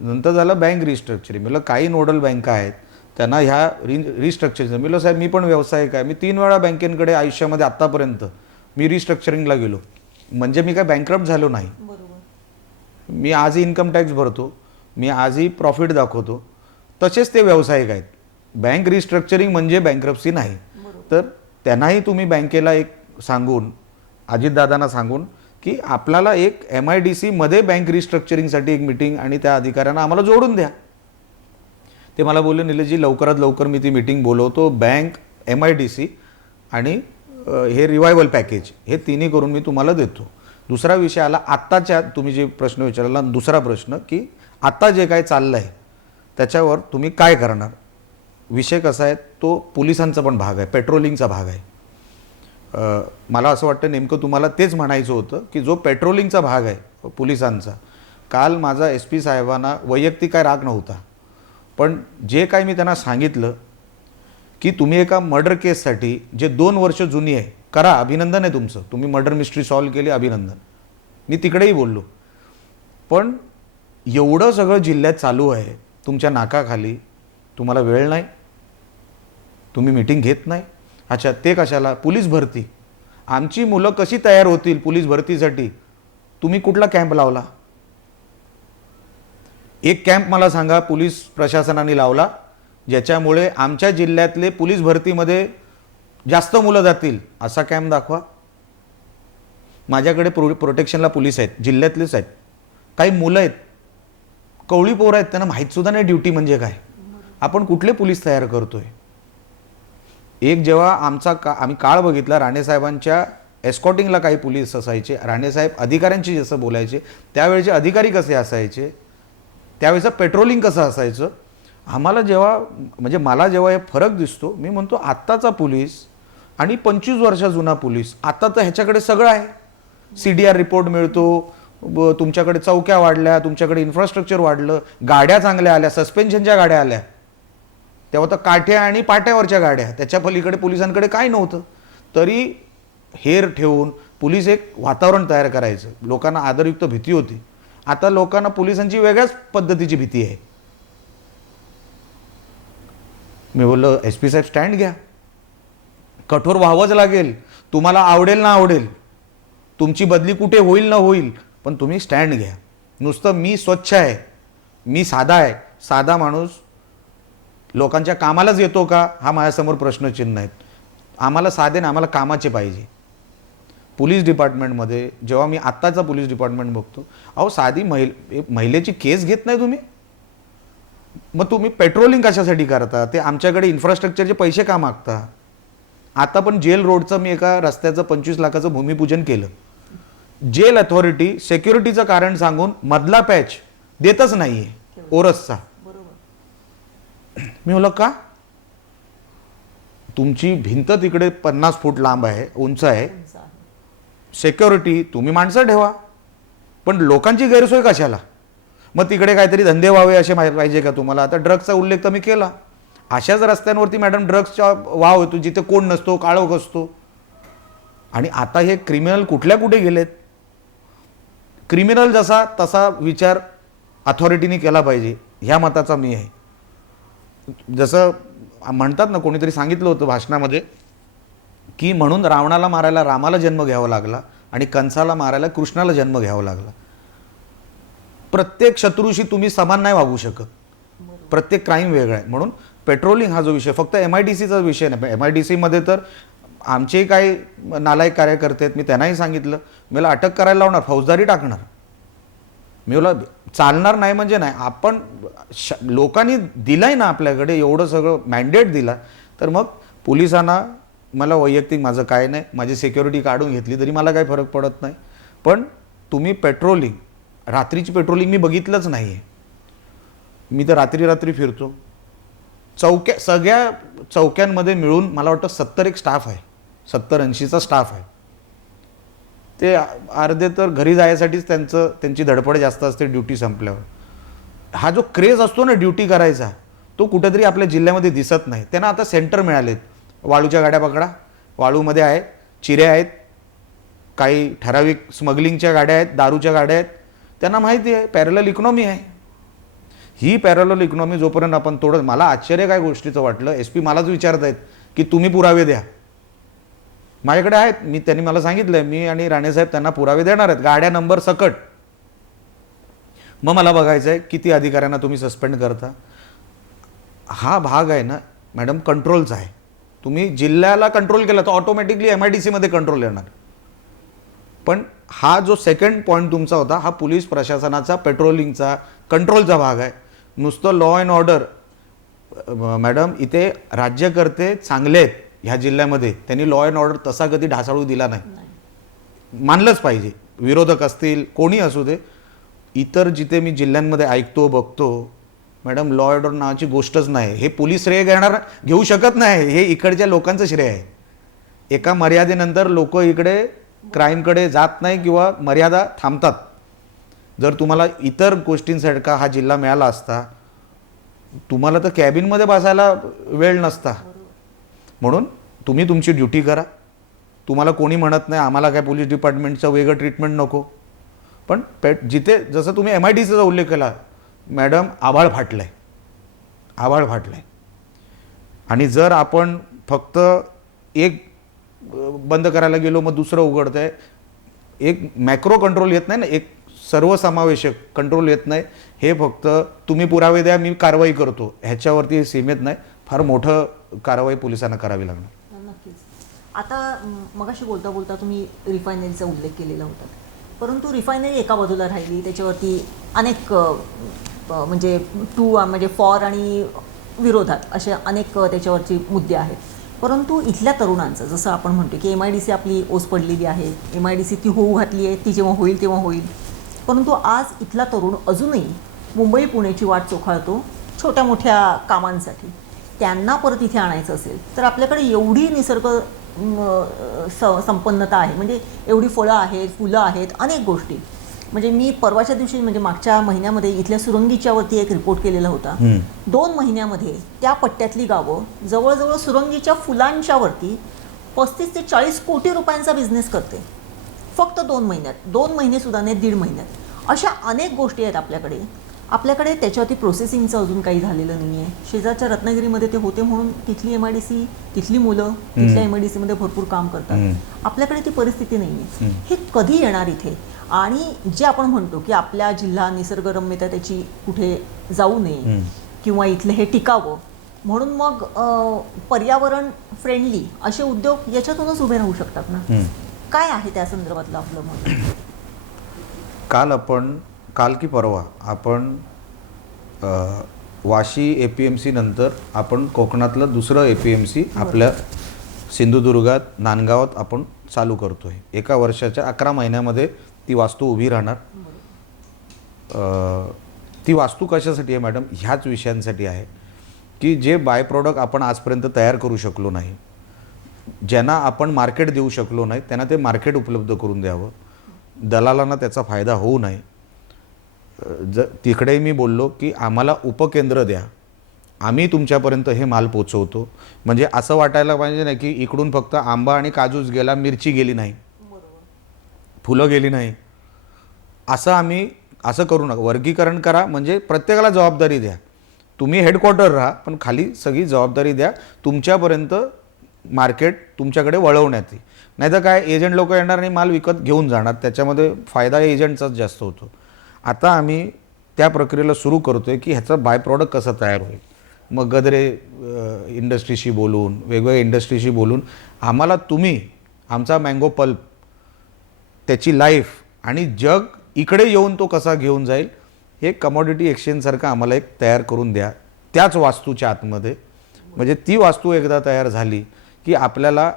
नंतर झालं बँक रिस्ट्रक्चरिंग. मला काही नोडल बँका आहेत त्यांना ह्या रिस्ट्रक्चरिंग. मी साहेब मी पण व्यावसायिक आहे, मी 3 वेळा बँकेकडे आयुष्यामध्ये आत्तापर्यंत मी रिस्ट्रक्चरिंगला गेलो. म्हणजे मी काय बँकरप्ट झालो नाही. बरोबर. मी आजही इन्कम टॅक्स भरतो, मी आजही प्रॉफिट दाखवतो. तसेच ते व्यावसायिक आहेत. बँक रिस्ट्रक्चरिंग म्हणजे बँकरप्सी नाही. तर त्यांनाही तुम्ही बँकेला एक सांगून, अजितदादांना सांगून की आपल्याला एक MIDCमध्ये बँक रिस्ट्रक्चरिंगसाठी एक मीटिंग आणि त्या अधिकाऱ्यांना आम्हाला जोडून द्या. ते मला बोलले निलेशजी लवकरात लवकर मी ती मीटिंग बोलवतो. बँक, MIDC आणि हे रिवायवल पॅकेज हे तिन्ही करून मी तुम्हाला देतो. दुसरा विषय आला आत्ताच्या, तुम्ही जे प्रश्न विचारला दुसरा प्रश्न की आत्ता जे काय चाललं आहे त्याच्यावर तुम्ही काय करणार. विषय कसा आहे, तो पोलिसांचा पण भाग आहे, पेट्रोलिंगचा भाग आहे. मला असं वाटतं नेमकं तुम्हाला तेच म्हणायचं होतं की जो पेट्रोलिंगचा भाग आहे पोलिसांचा, काल माझा SP साहेबांना वैयक्तिक काय राग नव्हता, पण जे काय मी त्यांना सांगितलं की तुम्ही एका मर्डर केससाठी जे 2 वर्ष जुनी आहे करा, अभिनंदन आहे तुमचं, तुम्ही मर्डर मिस्ट्री सॉल्व्ह केली, अभिनंदन. मी तिकडेही बोललो. पण एवढं सगळं जिल्ह्यात चालू आहे तुमच्या नाकाखाली, तुम्हाला वेळ नाही, तुम्ही मीटिंग घेत नाही. अच्छा ते कशाला, पोलीस भरती, आमची मुलं कशी तयार होतील पोलीस भरतीसाठी, तुम्ही कुठला कॅम्प लावला. एक कॅम्प मला सांगा पोलीस प्रशासनाने लावला ज्याच्यामुळे आमच्या जिल्ह्यातले पोलीस भरतीमध्ये जास्त मुलं जातील, असा कॅम्प दाखवा. माझ्याकडे प्रोटेक्शनला पोलीस आहेत, जिल्ह्यातलेच आहेत, काही मुलं आहेत, कवळी पोरं आहेत, त्यांना माहीतसुद्धा नाही ड्युटी म्हणजे काय. आपण कुठले पोलीस तयार करतोय. एक जेव्हा आम्ही काळ बघितला, राणेसाहेबांच्या एस्कॉटिंगला काही पोलीस असायचे, राणेसाहेब अधिकाऱ्यांशी जसं बोलायचे, त्यावेळेचे अधिकारी कसे असायचे, त्यावेळेचं पेट्रोलिंग कसं असायचं. आम्हाला जेव्हा म्हणजे मला जेव्हा हे फरक दिसतो, मी म्हणतो आत्ताचा पोलीस आणि 25 वर्षा जुना पोलीस, आता तर ह्याच्याकडे सगळं आहे. CDR रिपोर्ट मिळतो, तुमच्याकडे चौक्या वाढल्या, तुमच्याकडे इन्फ्रास्ट्रक्चर वाढलं, गाड्या चांगल्या आल्या, सस्पेन्शनच्या गाड्या आल्या. तेव्हा तर काठ्या आणि पाट्यावरच्या गाड्या, त्याच्या पलीकडे पोलिसांकडे काय नव्हतं. तरी हेर ठेवून पोलीस एक वातावरण तयार करायचं, लोकांना आदरयुक्त भीती होती. आता लोकांना पोलिसांची वेगळ्याच पद्धतीची भीती आहे. मी बोललो SP साहेब स्टँड घ्या, कठोर व्हावंच लागेल, तुम्हाला आवडेल ना आवडेल, तुमची बदली कुठे होईल ना होईल, पण तुम्ही स्टँड घ्या. नुसतं मी स्वच्छ आहे, मी साधा आहे, साधा माणूस लोकांच्या कामालाच येतो का, हा माझ्यासमोर प्रश्नचिन्ह आहेत. आम्हाला साधे ना, आम्हाला कामाचे पाहिजे. पोलीस डिपार्टमेंटमध्ये जेव्हा मी आत्ताचा पोलीस डिपार्टमेंट बघतो, अहो साधी महिलेची केस घेत नाही तुम्ही. मग तुम्ही पेट्रोलिंग कशासाठी करता? ते आमच्याकडे इन्फ्रास्ट्रक्चरचे पैसे का मागता? आता पण जेल रोडचं मी एका रस्त्याचं 25 लाखाचं भूमिपूजन केलं. जेल अथॉरिटी सिक्युरिटीचं कारण सांगून मधला पॅच देतच नाहीये ओरसचा. बरोबर. मी म्हणलं का? तुमची भिंत तिकडे 50 फूट लांब आहे, उंच आहे, उंच आहे. सिक्युरिटी तुम्ही माणसं ठेवा, पण लोकांची गैरसोय कशाला? मग तिकडे काहीतरी धंदे व्हावे असे पाहिजे का तुम्हाला? आता ड्रग्सचा उल्लेख तर मी केला. अशाच रस्त्यांवरती मॅडम ड्रग्सचा वाव होतो जिथे कोण नसतो, काळोख असतो. आणि आता हे क्रिमिनल कुठल्या कुठे गेलेत? क्रिमिनल जसा तसा विचार अथॉरिटीने केला पाहिजे ह्या मताचा मी आहे. जसं म्हणतात ना, कोणीतरी सांगितलं होतं भाषणामध्ये की म्हणून रावणाला मारायला रामाला जन्म घ्यावा लागला आणि कंसाला मारायला कृष्णाला जन्म घ्यावा लागला. प्रत्येक शत्रूशी तुम्ही समान नाही वागू शकत. प्रत्येक क्राईम वेगळा आहे. म्हणून पेट्रोलिंग हा जो विषय फक्त MIDCचा विषय नाही. MIDCमध्ये तर आमचेही काही नालायक कार्यकर्ते आहेत. मी त्यांनाही सांगितलं, मला अटक करायला लावणार, फौजदारी टाकणार. मी बोला चालणार नाही म्हणजे नाही. आपण लोकांनी दिलाय ना आपल्याकडे एवढं सगळं मॅन्डेट दिला, तर मग पोलिसांना मला वैयक्तिक माझं काय नाही, माझी सिक्युरिटी काढून घेतली तरी मला काही फरक पडत नाही. पण तुम्ही पेट्रोलिंग, रात्रीची पेट्रोलिंग मी बघितलंच नाही आहे. मी तर रात्री फिरतो. सगळ्या चौक्यांमध्ये मिळून मला वाटतं 70 एक स्टाफ आहे, 70-80चा स्टाफ आहे. ते अर्धे तर घरी जायसाठीच त्यांची धडपड जास्त असते ड्युटी संपल्यावर. हा जो क्रेज असतो ना ड्युटी करायचा, तो कुठेतरी आपल्या जिल्ह्यामध्ये दिसत नाही. त्यांना आता सेंटर मिळालेत. वाळूच्या गाड्या पकडा, वाळूमध्ये आहेत, चिरे आहेत, काही ठराविक स्मगलिंगच्या गाड्या आहेत, दारूच्या गाड्या आहेत. त्यांना माहिती आहे पॅरलल इकॉनॉमी आहे. ही पॅरलल इकॉनॉमी जोपर्यंत आपण तोडत, मला आश्चर्य काय गोष्टीचं वाटलं, SP मलाच विचारत आहेत की तुम्ही पुरावे द्या. माझ्याकडे आहेत, त्यांनी मला सांगितलंय, मी आणि राणेसाहेब त्यांना पुरावे देणार आहेत, गाड्या नंबर सकट. मग मला बघायचं आहे किती अधिकाऱ्यांना तुम्ही सस्पेंड करता. हा भाग आहे ना मॅडम कंट्रोलचा आहे. तुम्ही जिल्ह्याला कंट्रोल केला तर ऑटोमॅटिकली MIDCमध्ये कंट्रोल येणार. पण हा जो सेकंड पॉईंट तुमचा होता, हा पोलीस प्रशासनाचा पेट्रोलिंगचा कंट्रोलचा भाग आहे. नुसतं लॉ अँड ऑर्डर मॅडम, इथे राज्यकर्ते चांगले आहेत ह्या जिल्ह्यामध्ये, त्यांनी लॉ अँड ऑर्डर तसा कधी ढासळू दिला नाही. मानलंच पाहिजे. विरोधक असतील, कोणी असू दे. इतर जिथे मी जिल्ह्यांमध्ये ऐकतो बघतो मॅडम, लॉ अँड ऑर्डर नावाची गोष्टच नाही. हे पोलीस श्रेय घेऊ शकत नाही. हे इकडच्या लोकांचं श्रेय आहे. एका मर्यादेनंतर लोक इकडे क्राईमकडे जात नाही किंवा मर्यादा थांबतात. जर तुम्हाला इतर गोष्टींसारखा हा जिल्हा मिळाला असता, तुम्हाला तर कॅबिनमध्ये बसायला वेळ नसता. म्हणून तुम्ही तुमची ड्युटी करा. तुम्हाला कोणी म्हणत नाही आम्हाला काय पोलीस डिपार्टमेंटचं वेगळं ट्रीटमेंट नको. पण जिथे जसं तुम्ही MIDCचा उल्लेख केला मॅडम, आभाळ फाटलं आहे. आणि जर आपण फक्त एक बंद करायला गेलो मग दुसरं उघडतं आहे, एक मॅक्रो कंट्रोल येत नाही ना, एक सर्वसमावेशक कंट्रोल येत नाही. हे फक्त तुम्ही पुरावे द्या मी कारवाई करतो ह्याच्यावरती सीमित नाही. फार मोठं कारवाई पोलिसांना करावी लागणार. नक्कीच. आता मगाशी बोलता बोलता तुम्ही रिफायनरीचा उल्लेख केलेला होता, परंतु रिफायनरी एका बाजूला राहिली, त्याच्यावरती अनेक म्हणजे फॉर आणि विरोधात असे अनेक त्याच्यावरचे मुद्दे आहेत. परंतु इथल्या तरुणांचं जसं आपण म्हणतो की MIDC आपली ओस पडलेली आहे, MIDC ती होऊ घातली आहे, ती जेव्हा होईल तेव्हा होईल. परंतु आज इथला तरुण अजूनही मुंबई पुण्याची वाट चोखाळतो छोट्या मोठ्या कामांसाठी. त्यांना परत इथे आणायचं असेल तर आपल्याकडे एवढी निसर्ग संपन्नता आहे, म्हणजे एवढी फळं आहेत, फुलं आहेत, अनेक गोष्टी. म्हणजे मी परवाच्या दिवशी म्हणजे मागच्या महिन्यामध्ये इथल्या सुरंगीच्यावरती एक रिपोर्ट केलेला होता. 2 महिन्यामध्ये त्या पट्ट्यातली गावं जवळजवळ सुरंगीच्या फुलांच्या वरती 35 ते 40 कोटी रुपयांचा बिझनेस करते फक्त 2 महिन्यात. 2 महिने सुद्धा नाही, 1.5 महिन्यात. अशा अनेक गोष्टी आहेत आपल्याकडे त्याच्यावरती प्रोसेसिंगचं अजून काही झालेलं नाही आहे. शेजारच्या रत्नागिरीमध्ये ते होते म्हणून तिथली MIDC, तिथली मुलं तिथल्या MIDCमध्ये भरपूर काम करतात. आपल्याकडे ती परिस्थिती नाही आहे. हे कधी येणार इथे? आणि जे आपण म्हणतो की आपला जिल्हा निसर्गरम्यता त्याची कुठे जाऊ नये किंवा इथलं हे टिकावं म्हणून मग पर्यावरण फ्रेंडली असे उद्योग याच्यातूनच उभे राहू शकतात ना. काय आहे त्या संदर्भातलं आपलं मत? काल की परवा आपण वाशी APMC नंतर आपण कोकणातलं दुसरं APMC आपल्या सिंधुदुर्गात नांदगावात आपण चालू करतो आहे. एका वर्षाच्या 11 महिन्यामध्ये ती वास्तू उभी राहणार. ती वास्तू कशासाठी आहे मॅडम? ह्याच विषयांसाठी आहे की जे बाय प्रॉडक्ट आपण आजपर्यंत तयार करू शकलो नाही, ज्यांना आपण मार्केट देऊ शकलो नाही, त्यांना ते मार्केट उपलब्ध करून द्यावं, दलालांना त्याचा फायदा होऊ नये. तिकडे मी बोललो की आम्हाला उपकेंद्र द्या, आम्ही तुमच्यापर्यंत हे माल पोचवतो. म्हणजे असं वाटायला पाहिजे नाही की इकडून फक्त आंबा आणि काजूच गेला, मिरची गेली नाही, फुलं गेली नाही. असं करू नका. वर्गीकरण करा, म्हणजे प्रत्येकाला जबाबदारी द्या. तुम्ही हेडक्वार्टर राहा, पण खाली सगळी जबाबदारी द्या. तुमच्यापर्यंत मार्केट तुमच्याकडे वळवण्यात येईल. नाही तर काय, एजंट लोक येणार आणि माल विकत घेऊन जाणार, त्याच्यामध्ये फायदा एजंटचाच जास्त होतो. आता आम्ही त्या प्रक्रियेला सुरू करतो आहे की ह्याचा बाय प्रॉडक्ट कसा तयार होईल. मग गद्रे इंडस्ट्रीशी बोलून, वेगवेगळ्या इंडस्ट्रीशी बोलून आम्हाला तुम्ही आमचा मँगो पल्प, त्याची लाईफ आणि जग इकडे येऊन तो कसा घेऊन जाईल, हे कमॉडिटी एक्सचेंजसारखं आम्हाला एक तयार करून द्या त्याच वास्तूच्या आतमध्ये. म्हणजे ती वास्तू एकदा तयार झाली की आपल्याला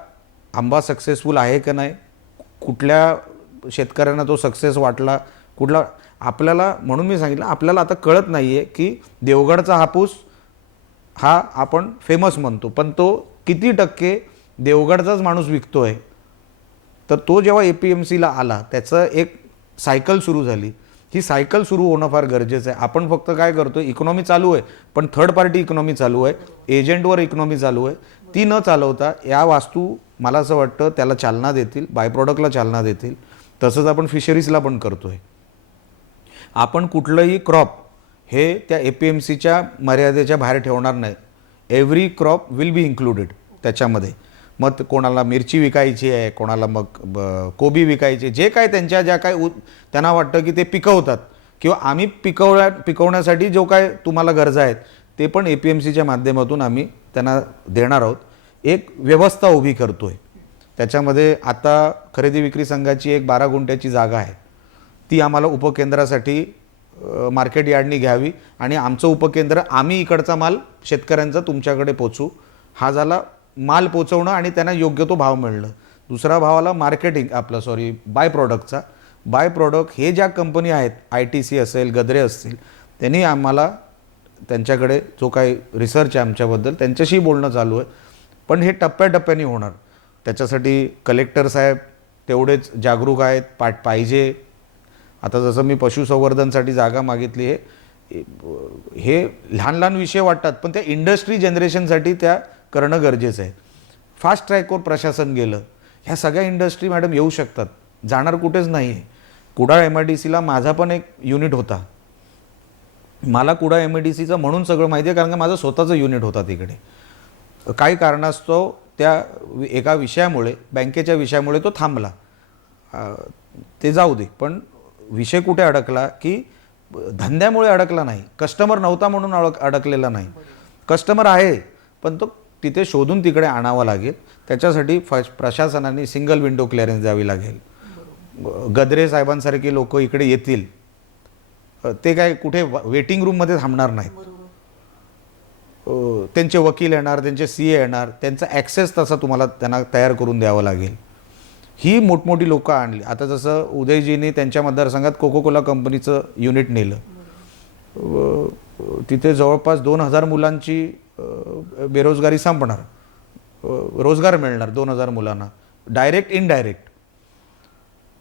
आंबा सक्सेसफुल आहे का नाही, कुठल्या शेतकऱ्यांना तो सक्सेस वाटला, कुठला आपल्याला, म्हणून मी सांगितलं आपल्याला आता कळत नाही आहे की देवगडचा हापूस हा आपण फेमस म्हणतो, पण तो किती टक्के देवगडचाच माणूस विकतो आहे. तर तो जेव्हा APMCला आला, त्याचं एक सायकल सुरू झाली. ही सायकल सुरू होणं फार गरजेचं आहे. आपण फक्त काय करतो, इकॉनॉमी चालू आहे पण थर्ड पार्टी इकॉनॉमी चालू आहे, एजंटवर इकॉनॉमी चालू आहे. ती न चालवता या वास्तू मला असं वाटतं त्याला चालना देतील, बाय प्रॉडक्टला चालना देतील. तसंच आपण फिशरीजला पण करतो आहे. आपण कुठलंही क्रॉप हे त्या APMCच्या मर्यादेच्या बाहेर ठेवणार नाही. Every crop will be included त्याच्यामध्ये. मग कोणाला मिरची विकायची आहे, कोणाला मग कोबी विकायची, जे काय त्यांच्या ज्या काय त्यांना वाटतं की ते पिकवतात, किंवा आम्ही पिकवण्यासाठी जो काय तुम्हाला गरजा आहेत ते पण APMCच्या माध्यमातून आम्ही त्यांना देणार आहोत. एक व्यवस्था उभी करतो आहे. त्याच्यामध्ये आता खरेदी विक्री संघाची एक 12 गुंठ्याची जागा आहे, ती आम्हाला उपकेंद्रासाठी मार्केट यार्डनी घ्यावी आणि आमचं उपकेंद्र आम्ही इकडचा माल शेतकऱ्यांचा तुमच्याकडे पोचू. हा झाला माल पोचवणं आणि त्यांना योग्य तो भाव मिळणं. दुसरा भावाला मार्केटिंग बाय प्रॉडक्टचा. बाय प्रॉडक्ट हे ज्या कंपनी आहेत, ITC असेल, गद्रे असतील, त्यांनी आम्हाला त्यांच्याकडे जो काही रिसर्च आहे आमच्याबद्दल त्यांच्याशी बोलणं चालू आहे. पण हे टप्प्याटप्प्याने होणार. त्याच्यासाठी कलेक्टर साहेब तेवढेच जागरूक आहेत, पाहिजे. आता जसं मी पशुसंवर्धनसाठी जागा मागितली आहे, हे लहान लहान विषय वाटतात पण त्या इंडस्ट्री जनरेशनसाठी त्या करणं गरजेचं आहे. फास्ट ट्रॅकवर प्रशासन गेलं, ह्या सगळ्या इंडस्ट्री मॅडम येऊ शकतात, जाणार कुठेच नाही आहे. कुडाळ MIDCला माझा पण एक युनिट होता. मला कुडाळ MIDCचं म्हणून सगळं माहिती आहे, कारण का माझं स्वतःचं युनिट होता तिकडे. काही कारणास्तव त्या एका विषयामुळे, बँकेच्या विषयामुळे तो थांबला. ते जाऊ दे, पण विषय कुठे अडकला की धंद्यामुळे अडकला नाही, कस्टमर नव्हता म्हणून अडकलेला नाही. कस्टमर आहे पण तो तिथे शोधून तिकडे आणावा लागेल. त्याच्यासाठी प्रशासनाने सिंगल विंडो क्लिअरन्स द्यावी लागेल. गद्रे साहेबांसारखे लोक इकडे येतील, ते काय कुठे वेटिंग रूममध्ये थांबणार नाहीत. त्यांचे वकील येणार, त्यांचे CA येणार, त्यांचा ॲक्सेस तसा तुम्हाला त्यांना तयार करून द्यावा लागेल. ही मोठमोठी लोकं आणली. आता जसं उदयजींनी त्यांच्या मतदारसंघात कोकोकोला कंपनीचं युनिट नेलं, तिथे जवळपास 2000 मुलांची बेरोजगारी संपणार, रोजगार मिळणार 2000 मुलांना, डायरेक्ट इनडायरेक्ट.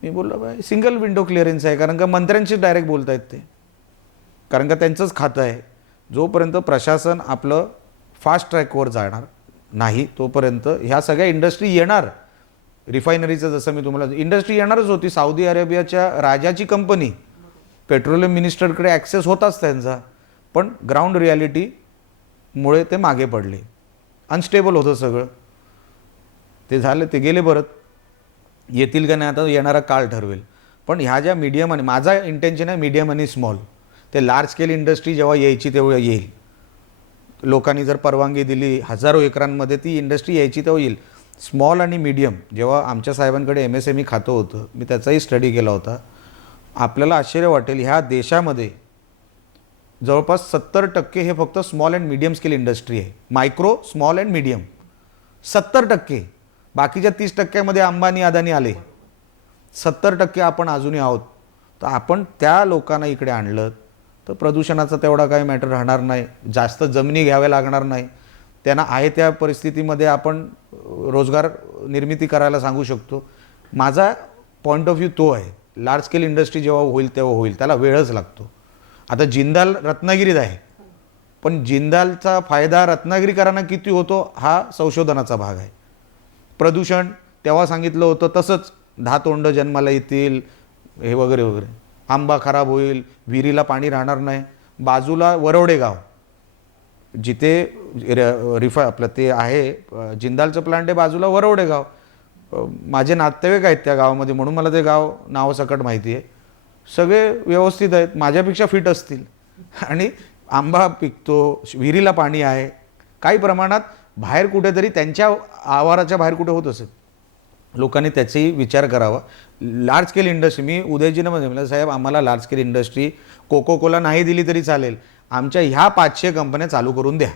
मी बोललो बाय सिंगल विंडो क्लिअरन्स आहे, कारण का मंत्र्यांशी डायरेक्ट बोलत आहेत ते, कारण का त्यांचंच खातं आहे. जोपर्यंत प्रशासन आपलं फास्ट ट्रॅकवर जाणार नाही तोपर्यंत ह्या सगळ्या इंडस्ट्री येणार. रिफायनरीचं जसं मी तुम्हाला, इंडस्ट्री येणारच होती. सौदी अरेबियाच्या राजाची कंपनी, पेट्रोलियम मिनिस्टरकडे ॲक्सेस होताच त्यांचा, पण ग्राउंड रियालिटीमुळे ते मागे पडले. अनस्टेबल होतं सगळं. ते झालं, ते गेले परत. येतील का नाही आता येणारा काळ ठरवेल. पण ह्या ज्या मीडियम, आणि माझा इंटेन्शन आहे मीडियम आणि स्मॉल, ते लार्ज स्केल इंडस्ट्री जेव्हा यायची तेव्हा येईल. लोकांनी जर परवानगी दिली, हजारो एकरांमध्ये ती इंडस्ट्री यायची तेव्हा येईल. स्मॉल आणि मीडियम, जेव्हा आमच्या साहेबांकडे MSME खातं होतं, मी त्याचाही स्टडी केला होता. आपल्याला आश्चर्य वाटेल, ह्या देशामध्ये जवळपास 70% हे फक्त small and medium scale industry आहे. Micro, small and medium 70%. बाकीच्या 30%मध्ये अंबानी अदानी आले. 70% आपण अजूनही आहोत. तर आपण त्या लोकांना इकडे आणलं तर प्रदूषणाचा तेवढा काही मॅटर राहणार नाही, जास्त जमिनी घ्याव्या लागणार नाही, त्यांना आहे त्या परिस्थितीमध्ये आपण रोजगार निर्मिती करायला सांगू शकतो. माझा पॉईंट ऑफ व्ह्यू तो आहे. लार्ज स्केल इंडस्ट्री जेव्हा होईल तेव्हा होईल, त्याला वेळच लागतो. आता जिंदाल रत्नागिरीत आहे, पण जिंदालचा फायदा रत्नागिरीकरांना किती होतो हा संशोधनाचा भाग आहे. प्रदूषण तेव्हा सांगितलं होतं तसंच 10 तोंड जन्माला येतील हे वगैरे वगैरे. आंबा खराब होईल, विहिरीला पाणी राहणार नाही. बाजूला वरवडे गाव जिथे रिफा आपलं ते आहे जिंदालचं प्लांट आहे, बाजूला वरवडे गाव. माझे नातेवाईक आहेत त्या गावामध्ये म्हणून मला ते गाव नावासकट माहिती आहे. सगळे व्यवस्थित आहेत, माझ्यापेक्षा फिट असतील आणि आंबा पिकतो, विहिरीला पाणी आहे. काही प्रमाणात बाहेर कुठेतरी त्यांच्या आवाराच्या बाहेर कुठे होत असेल, लोकांनी त्याचाही विचार करावा. लार्ज स्केल इंडस्ट्री मी उदयजीनं म्हणलं साहेब आम्हाला large scale industry Coca Cola नाही दिली तरी चालेल, आमच्या ह्या 500 कंपन्या चालू करून द्या.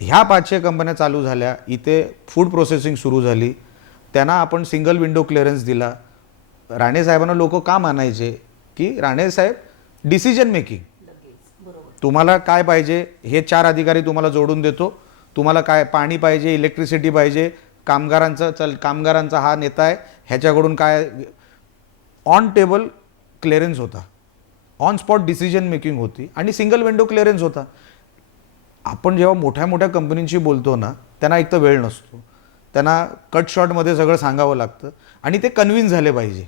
ह्या 500 कंपन्या चालू झाल्या, इथे फूड प्रोसेसिंग सुरू झाली, त्यांना आपण सिंगल विंडो क्लिअरन्स दिला. राणे साहेबांना लोक का मानायचे की राणे साहेब डिसिजन मेकिंग, तुम्हाला काय पाहिजे हे 4 अधिकारी तुम्हाला जोडून देतो, तुम्हाला काय पाणी पाहिजे, इलेक्ट्रिसिटी पाहिजे, कामगारांचा हा नेता आहे, ह्याच्याकडून काय ऑन टेबल क्लिअरन्स होता, ऑन स्पॉट डिसिजन मेकिंग होती आणि सिंगल विंडो क्लिअरन्स होता. आपण जेव्हा मोठ्या मोठ्या कंपनींशी बोलतो ना, त्यांना एक तर वेळ नसतो, त्यांना कट शॉटमध्ये सगळं सांगावं लागतं आणि ते कन्व्हिन्स झाले पाहिजे.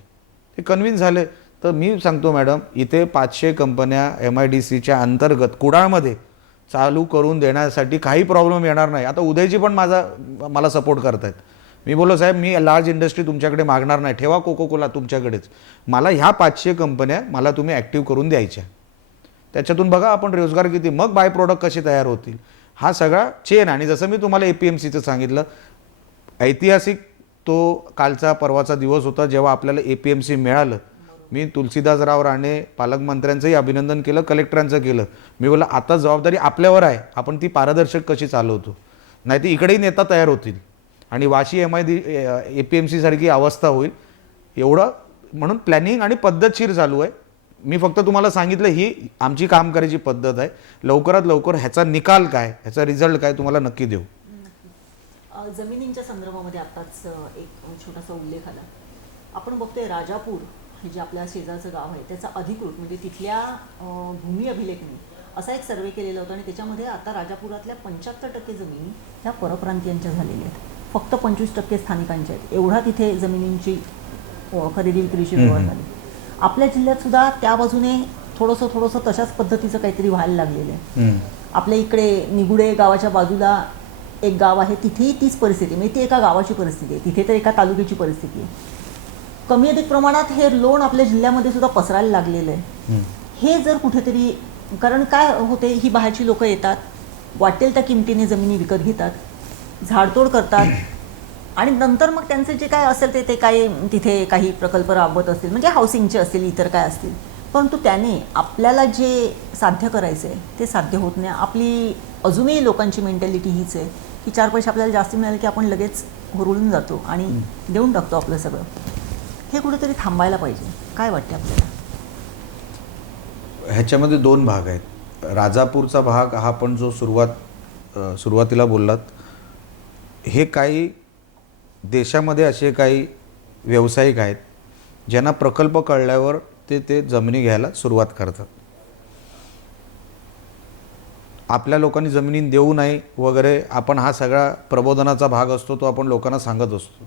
ते कन्व्हिन्स झाले तर मी सांगतो मॅडम इथे 500 कंपन्या MIDCच्या अंतर्गत कुडाळमध्ये चालू करून देण्यासाठी काही प्रॉब्लेम येणार नाही. आता उदयजी पण मला सपोर्ट करत आहेत. मी बोललो साहेब मी लार्ज इंडस्ट्री तुमच्याकडे मागणार नाही, ठेवा कोको कोला तुमच्याकडेच, मला ह्या 500 कंपन्या मला तुम्ही ॲक्टिव्ह करून द्यायच्या. त्याच्यातून बघा आपण रोजगार किती, मग बाय प्रोडक्ट कसे तयार होतील, हा सगळा चेन. आणि जसं मी तुम्हाला APMCचं सांगितलं, ऐतिहासिक तो कालचा परवाचा दिवस होता जेव्हा आपल्याला APMC मिळालं. मी तुलसीदासराव राणे पालकमंत्र्यांचंही अभिनंदन केलं, कलेक्टरांचं केलं. मी बोला आता जबाबदारी आपल्यावर आहे, आपण ती पारदर्शक कशी चालवतो, नाही तर इकडेही नेता तयार होतील आणि वाशी APMC सारखी अवस्था होईल. एवढं म्हणून प्लॅनिंग आणि पद्धतशीर चालू आहे. मी फक्त तुम्हाला सांगितलं ही आमची काम करायची पद्धत आहे. लवकरात लवकर ह्याचा निकाल काय, ह्याचा रिझल्ट काय तुम्हाला नक्की देऊ. जमिनींच्या संदर्भामध्ये आताच एक छोटासा उल्लेख आला. आपण बघतोय राजापूर हे जे आपल्या शेजारचं गाव आहे त्याचा अधिकृत म्हणजे तिथल्या भूमी अभिलेखनी असा एक सर्वे केलेला होता आणि त्याच्यामध्ये आता राजापुरातल्या 75% जमिनी ह्या परप्रांतीयांच्या झालेल्या आहेत, फक्त 25% स्थानिकांच्या आहेत. एवढा तिथे जमिनींची खरेदी विक्रीची व्यवहार झाली. आपल्या जिल्ह्यात सुद्धा त्या बाजूने थोडंसं तशाच पद्धतीचं काहीतरी व्हायला लागलेलं आहे. आपल्या इकडे निगुडे गावाच्या बाजूला एक गाव आहे, तिथेही तीच परिस्थिती, म्हणजे ती एका गावाची परिस्थिती आहे, तिथे तर एका तालुक्याची परिस्थिती आहे. कमी अधिक प्रमाणात हे लोण आपल्या जिल्ह्यामध्ये सुद्धा पसरायला लागलेलं आहे. हे जर कुठेतरी, कारण काय होते, ही बाहेरची लोक येतात, वाटेल त्या किमतीने जमिनी विकत घेतात, झाडतोड करतात आणि नंतर मग त्यांचे जे काय असेल ते काही तिथे काही प्रकल्प राबवत असतील, म्हणजे हाऊसिंगचे असतील, इतर काय असतील, परंतु त्याने आपल्याला जे साध्य करायचं आहे ते साध्य होत नाही. आपली अजूनही लोकांची मेंटॅलिटी हीच आहे की 4 पैसे आपल्याला जास्त मिळाले की आपण लगेच हुरळून जातो आणि देऊन टाकतो आपलं सगळं. हे कुठेतरी थांबायला पाहिजे. काय वाटते आपल्याला? ह्याच्यामध्ये 2 भाग आहेत. राजापूरचा भाग हा पण जो सुरुवातीला बोललात, हे काही देशामध्ये असे काही व्यावसायिक आहेत ज्यांना प्रकल्प कळल्यावर ते जमिनी घ्यायला सुरुवात करतात. आपल्या लोकांनी जमिनी देऊ नये वगैरे, आपण हा सगळा प्रबोधनाचा भाग असतो, तो आपण लोकांना सांगत असतो.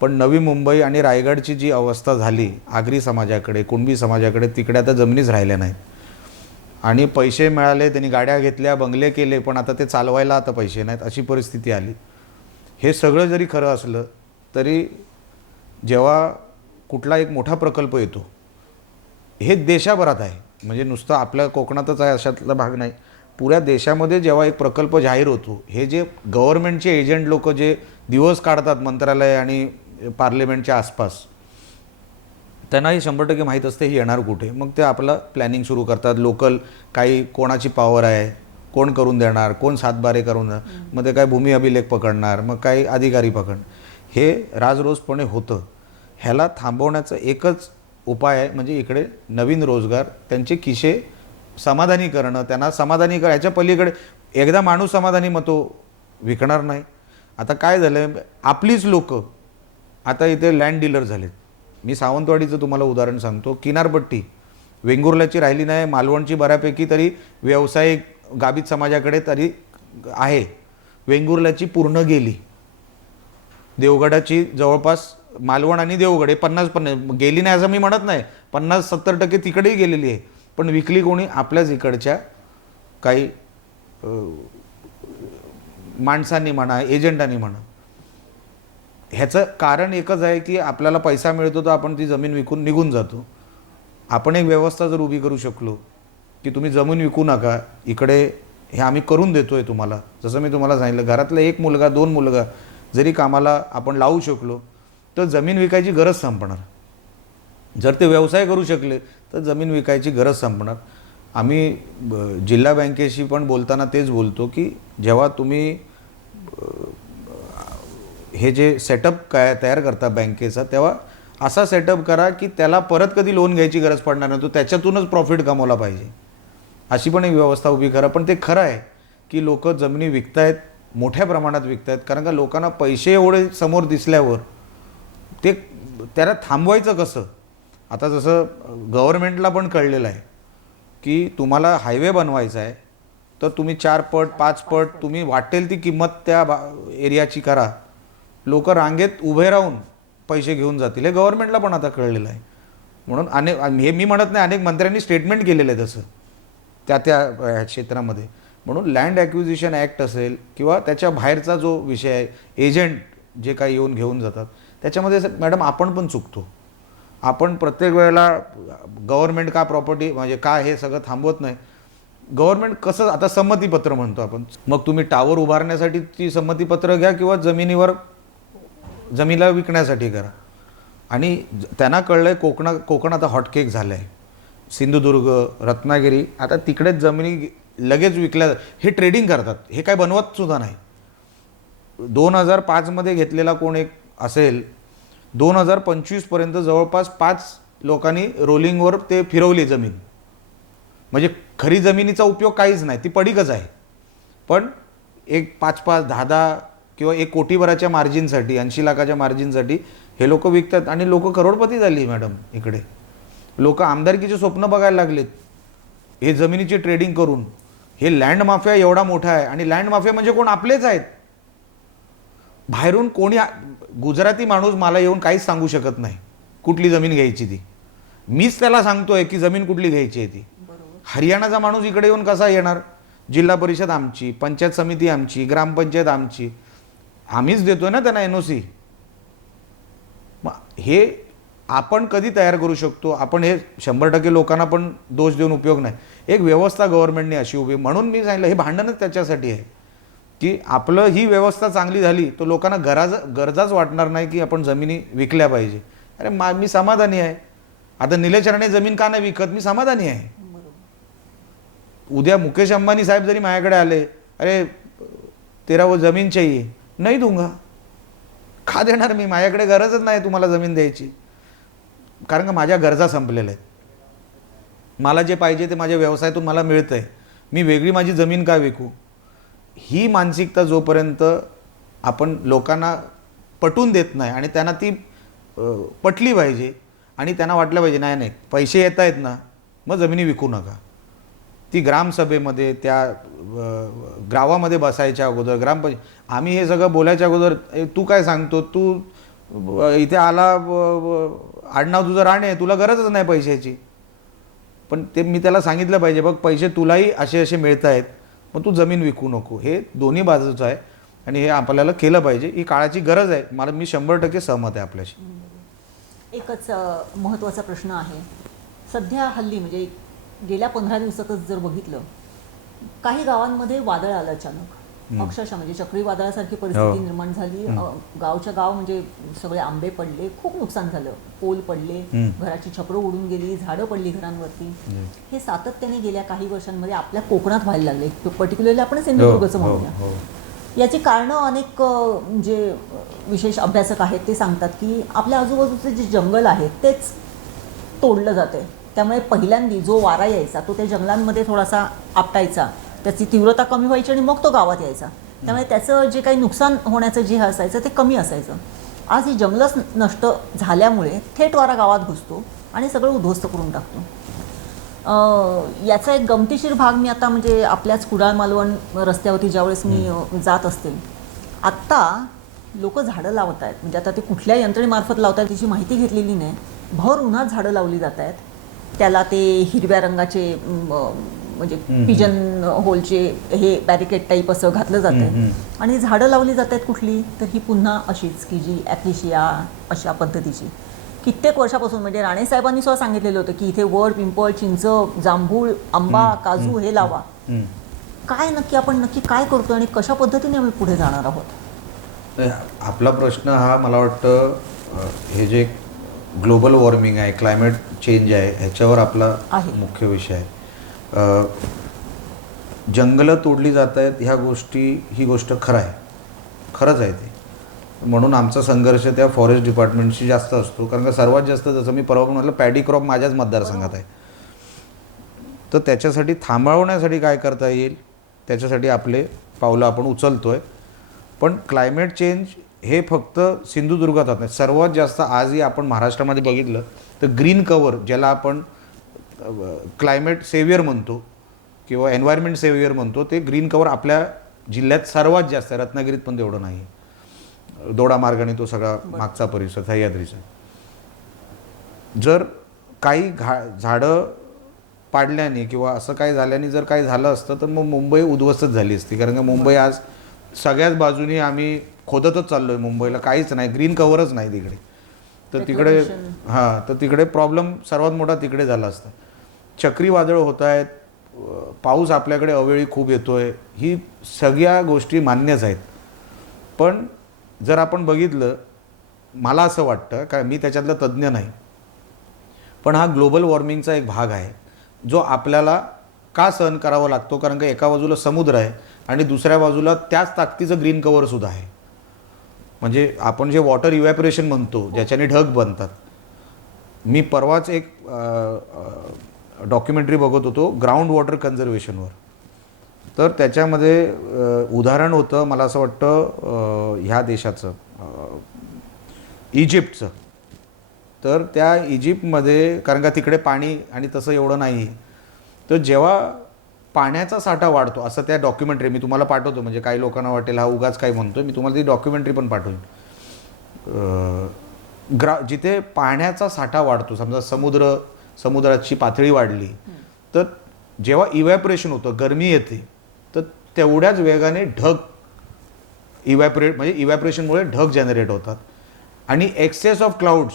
पण नवी मुंबई आणि रायगडची जी अवस्था झाली, आगरी समाजाकडे, कुणबी समाजाकडे, तिकडे आता जमिनीच राहिल्या नाहीत आणि पैसे मिळाले, त्यांनी गाड्या घेतल्या, बंगले केले, पण आता ते चालवायला आता पैसे नाहीत, अशी परिस्थिती आली. हे सगळं जरी खरं असलं तरी जेव्हा कुठला एक मोठा प्रकल्प येतो, हे देशाभरात आहे, म्हणजे नुसतं आपल्या कोकणातच आहे अशातला भाग नाही, पुऱ्या देशामध्ये जेव्हा एक प्रकल्प जाहीर होतो, हे जे गव्हर्नमेंटचे एजंट लोक जे दिवस काढतात मंत्रालय आणि पार्लमेंटच्या आसपास, त्यांना हे 100% माहीत असते हे येणार कुठे. मग ते आपलं प्लॅनिंग सुरू करतात. लोकल काही कोणाची पॉवर आहे, कोण करून देणार, कोण सातबारे करून देणार, मग ते काय भूमी अभिलेख पकडणार, मग काही अधिकारी पकडणार. हे राजरोसपणे होतं. ह्याला थांबवण्याचा एकच उपाय आहे, म्हणजे इकडे नवीन रोजगार, त्यांचे खिसे समाधानी करणं, त्यांना समाधानी ह्याच्या पलीकडे एकदा माणूस समाधानी मग तो विकणार नाही. आता काय झालं आहे, आपलीच लोकं आता इथे लँड डीलर झालेत. मी सावंतवाडीचं तुम्हाला उदाहरण सांगतो. किनारपट्टी वेंगुर्ल्याची राहिली नाही, मालवणची बऱ्यापैकी तरी व्यावसायिक गाभित समाजाकडे तरी आहे. वेंगुर्ल्याची पूर्ण गेली. देवगडाची जवळपास मालवण आणि देवगड हे 50-50 गेली नाही असं मी म्हणत नाही, 50-70% तिकडेही गेलेली आहे. पण विकली कोणी? आपल्याच इकडच्या काही माणसांनी म्हणा, एजंटांनी म्हणा. ह्याचं कारण एकच आहे की आपल्याला पैसा मिळतो तर आपण ती जमीन विकून निघून जातो. आपण एक व्यवस्था जर उभी करू शकलो की तुम्ही जमीन विकू नका, इकडे हे आम्ही करून देतोय तुम्हाला, जसं मी तुम्हाला सांगितलं, घरातला एक मुलगा 2 मुलगा जरी कामाला आपण लावू शकलो तर जमीन विकायची गरज संपणार. जर ते व्यवसाय करू शकले तर जमीन विकायची गरज संपणार. आम्ही जिल्हा बँकेशी पण बोलताना तेच बोलतो की जेव्हा तुम्ही हे जे सेटअप काय तयार करता बँकेचा, तेव्हा असा सेटअप करा की त्याला परत कधी लोन घ्यायची गरज पडणार नाही, तो त्याच्यातूनच प्रॉफिट कमवला पाहिजे. अशी पण एक व्यवस्था उभी करा. पण ते खरं आहे की लोक जमिनी विकतायत, मोठ्या प्रमाणात विकतायत, कारण का लोकांना पैसे एवढे समोर दिसल्यावर ते त्याला थांबवायचं कसं. आता जसं गव्हर्नमेंटला पण कळलेलं आहे की तुम्हाला हायवे बनवायचा आहे तर तुम्ही 4 पट 5 पट तुम्ही वाटेल ती किंमत त्या एरियाची करा, लोक रांगेत उभे राहून पैसे घेऊन जातील. हे गव्हर्नमेंटला पण आता कळलेलं आहे. म्हणून हे मी म्हणत नाही, अनेक मंत्र्यांनी स्टेटमेंट केलेलं आहे तसं त्या क्षेत्रामध्ये. म्हणून लँड ॲक्विजिशन ॲक्ट असेल किंवा त्याच्या बाहेरचा जो विषय आहे, एजंट जे काही येऊन घेऊन जातात, त्याच्यामध्ये मॅडम आपण पण चुकतो. आपण प्रत्येक वेळेला गव्हर्नमेंट का प्रॉपर्टी म्हणजे का हे सगळं थांबवत नाही. गव्हर्नमेंट कसं, आता संमतीपत्र म्हणतो आपण, मग तुम्ही टावर उभारण्यासाठी ती संमतीपत्र घ्या किंवा जमिनीला विकण्यासाठी करा. आणि त्यांना कळलं आहे कोकण आता हॉटकेक झालं आहे. सिंधुदुर्ग, रत्नागिरी, आता तिकडेच जमिनी लगेच विकल्या. हे ट्रेडिंग करतात, हे काय बनवत सुद्धा नाही. 2005 मध्ये घेतलेला कोण एक असेल, 2025 पर्यंत जवळपास 5 लोकांनी रोलिंगवर ते फिरवली जमीन. म्हणजे खरी जमिनीचा उपयोग काहीच नाही, ती पडीकच आहे. पण एक 5-5, 10-10 किंवा 1 कोटीभराच्या मार्जिनसाठी, 80 लाखाच्या मार्जिनसाठी हे लोक विकतात. आणि लोक करोडपती झाली मॅडम. इकडे लोक आमदारकीचे स्वप्न बघायला लागलेत हे जमिनीची ट्रेडिंग करून. हे लँड माफिया एवढा मोठा आहे. आणि लँड माफिया म्हणजे कोण? आपलेच आहेत. बाहेरून कोणी गुजराती माणूस मला येऊन काहीच सांगू शकत नाही कुठली जमीन घ्यायची ती. मीच त्याला सांगतोय की जमीन कुठली घ्यायची आहे ती. हरियाणाचा माणूस इकडे येऊन कसा येणार? जिल्हा परिषद आमची, पंचायत समिती आमची, ग्रामपंचायत आमची, आम्हीच देतोय ना त्यांना NOC. मग हे आपण कधी तयार करू शकतो? आपण हे 100% लोकांना पण दोष देऊन उपयोग नाही. एक व्यवस्था गव्हर्नमेंटने अशी उभी, म्हणून मी सांगितलं हे भांडणच त्याच्यासाठी आहे की आपलं ही व्यवस्था चांगली झाली तर लोकांना गरजाच वाटणार नाही की आपण जमिनी विकल्या पाहिजे. अरे मी समाधानी आहे. आता निलेश राणे जमीन का नाही विकत? मी समाधानी आहे. उद्या मुकेश अंबानी साहेब जरी माझ्याकडे आले, अरे तेरा वो जमीन चाहिए, नाही दूंगा. का देणार मी? माझ्याकडे गरजच नाही तुम्हाला जमीन द्यायची, कारण का माझ्या गरजा संपलेल्या आहेत. मला जे पाहिजे ते माझ्या व्यवसायातून मला मिळतंय. मी वेगळी माझी जमीन का विकू? ही मानसिकता जोपर्यंत आपण लोकांना पटवून देत नाही आणि त्यांना ती पटली पाहिजे आणि त्यांना वाटलं पाहिजे नाही नाही पैसे येत आहेत ना, मग जमिनी विकू नका. ती ग्रामसभेमध्ये त्या गावामध्ये बसायच्या अगोदर आम्ही हे सगळं बोलायच्या अगोदर तू काय सांगतो, तू इथे आला आडनाव तुझं राणे, तुला गरजच नाही पैशाची. पण ते मी त्याला सांगितलं पाहिजे, बघ पैसे तुलाही असे मिळत आहेत, मग तू जमीन विकू नको. हे दोन्ही बाजूचं आहे आणि हे आपल्याला केलं पाहिजे. ही काळाची गरज आहे. मी 100% सहमत आहे आपल्याशी. एकच महत्त्वाचा प्रश्न आहे. सध्या हल्ली म्हणजे गेल्या 15 दिवसातच जर बघितलं, काही गावांमध्ये वादळ आलं अचानक अक्षरशः म्हणजे चक्रीवादळासारखी परिस्थिती निर्माण झाली. गावच्या गाव म्हणजे सगळे आंबे पडले, खूप नुकसान झालं, पोल पडले, घराची छपरं उडून गेली, झाडं पडली घरांवरती. हे सातत्याने गेल्या काही वर्षांमध्ये आपल्या कोकणात व्हायला लागले, पर्टिक्युलरली आपण सिंधुदुर्गचं म्हणूया. याची कारणं अनेक जे विशेष अभ्यासक आहेत ते सांगतात की आपल्या आजूबाजूचे जे जंगल आहे तेच तोडलं जाते. त्यामुळे पहिल्यांदा जो वारा यायचा तो त्या जंगलांमध्ये थोडासा आपटायचा, त्याची तीव्रता कमी व्हायची आणि मग तो गावात यायचा. त्यामुळे त्याचं जे काही नुकसान होण्याचं जे असायचं ते कमी असायचं. आज ही जंगलच नष्ट झाल्यामुळे थेट वारा गावात घुसतो आणि सगळं उद्ध्वस्त करून टाकतो. याचा एक गमतीशीर भाग मी आता म्हणजे आपल्याच कुडाळ मालवण रस्त्यावरती ज्यावेळेस मी जात असते, आत्ता लोक झाडं लावत आहेत. म्हणजे आता ते कुठल्या यंत्रणेमार्फत लावत आहेत त्याची माहिती घेतलेली नाही. भर उन्हात झाडं लावली जात आहेत. त्याला ते हिरव्या रंगाचे म्हणजे पिजन होलचे हे बॅरिकेड टाईप असं घातलं जातं आणि झाडं लावली जात आहेत. कुठली तर ही पुन्हा अशीच की जी ॲक्लिशिया अशा पद्धतीची कित्येक वर्षापासून म्हणजे राणेसाहेबांनी सुद्धा सांगितलेलं होतं की इथे वड, पिंपळ, चिंच, जांभूळ, आंबा, काजू हे लावा. काय नक्की आपण नक्की काय करतो आणि कशा पद्धतीने आम्ही पुढे जाणार आहोत? आपला प्रश्न हा मला वाटतं हे जे ग्लोबल वॉर्मिंग आहे, क्लायमेट चेंज आहे, ह्याच्यावर आपला मुख्य विषय आहे. जंगलं तोडली जात आहेत ह्या गोष्टी, ही गोष्ट खरंच आहे ते. म्हणून आमचा संघर्ष त्या फॉरेस्ट डिपार्टमेंटशी जास्त असतो, कारण का सर्वात जास्त जसं मी परवा म्हटलं पॅडी क्रॉप माझ्याच मतदारसंघात आहे. तर त्याच्यासाठी थांबवण्यासाठी काय करता येईल त्याच्यासाठी आपले पावलं आपण उचलतो आहे. पण क्लायमेट चेंज हे फक्त सिंधुदुर्गात नाही, सर्वात जास्त आजही आपण महाराष्ट्रामध्ये बघितलं तर ग्रीन कव्हर ज्याला आपण क्लायमेट सेव्हियर म्हणतो किंवा एन्व्हायरमेंट सेव्हियर म्हणतो, ते ग्रीन कव्हर आपल्या जिल्ह्यात सर्वात जास्त आहे. रत्नागिरीत पण तेवढं नाही. दोडा मार्गाने तो सगळा मागचा परिसर सह्याद्रीचा. जर काही झाडं पाडल्याने किंवा असं काही झाल्याने जर काही झालं असतं तर मग मुंबई उद्ध्वस्तच झाली असती. कारण का मुंबई आज सगळ्याच बाजूनी आम्ही खोदतच चाललो आहे. मुंबईला काहीच नाही, ग्रीन कव्हरच नाही तिकडे. तर तिकडे तर तिकडे प्रॉब्लेम सर्वात मोठा तिकडे झाला असता. चक्रीवादळ होत आहेत, पाऊस आपल्याकडे अवेळी खूप येतो आहे, ही सगळ्या गोष्टी मान्यच आहेत. पण जर आपण बघितलं, मला असं वाटतं, कारण मी त्याच्यातला तज्ज्ञ नाही, पण हा ग्लोबल वॉर्मिंगचा एक भाग आहे जो आपल्याला का सहन करावा लागतो. कारण का एका बाजूला समुद्र आहे आणि दुसऱ्या बाजूला त्याच ताकदीचं ग्रीन कव्हरसुद्धा आहे. म्हणजे आपण जे वॉटर इव्हॅपोरेशन म्हणतो, ज्याच्याने ढग बनतात. मी परवाच एक डॉक्युमेंटरी बघत होतो ग्राउंड वॉटर कन्झर्वेशनवर. तर त्याच्यामध्ये उदाहरण होतं, मला असं वाटतं ह्या देशाचं, इजिप्तचं. तर त्या इजिप्तमध्ये, कारण का तिकडे पाणी आणि तसं एवढं नाही, तर जेव्हा पाण्याचा साठा वाढतो, असं त्या डॉक्युमेंटरी मी तुम्हाला पाठवतो. म्हणजे काही लोकांना वाटेल हा उगाच काय म्हणतो, मी तुम्हाला ती डॉक्युमेंटरी पण पाठवेन. जिथे पाण्याचा साठा वाढतो, समजा समुद्राची पातळी वाढली, तर जेव्हा इव्हॅपोरेशन होतं, गरमी येते, तर तेवढ्याच वेगाने ढग म्हणजे इव्हॅपोरेशनमुळे ढग जनरेट होतात. आणि excess of clouds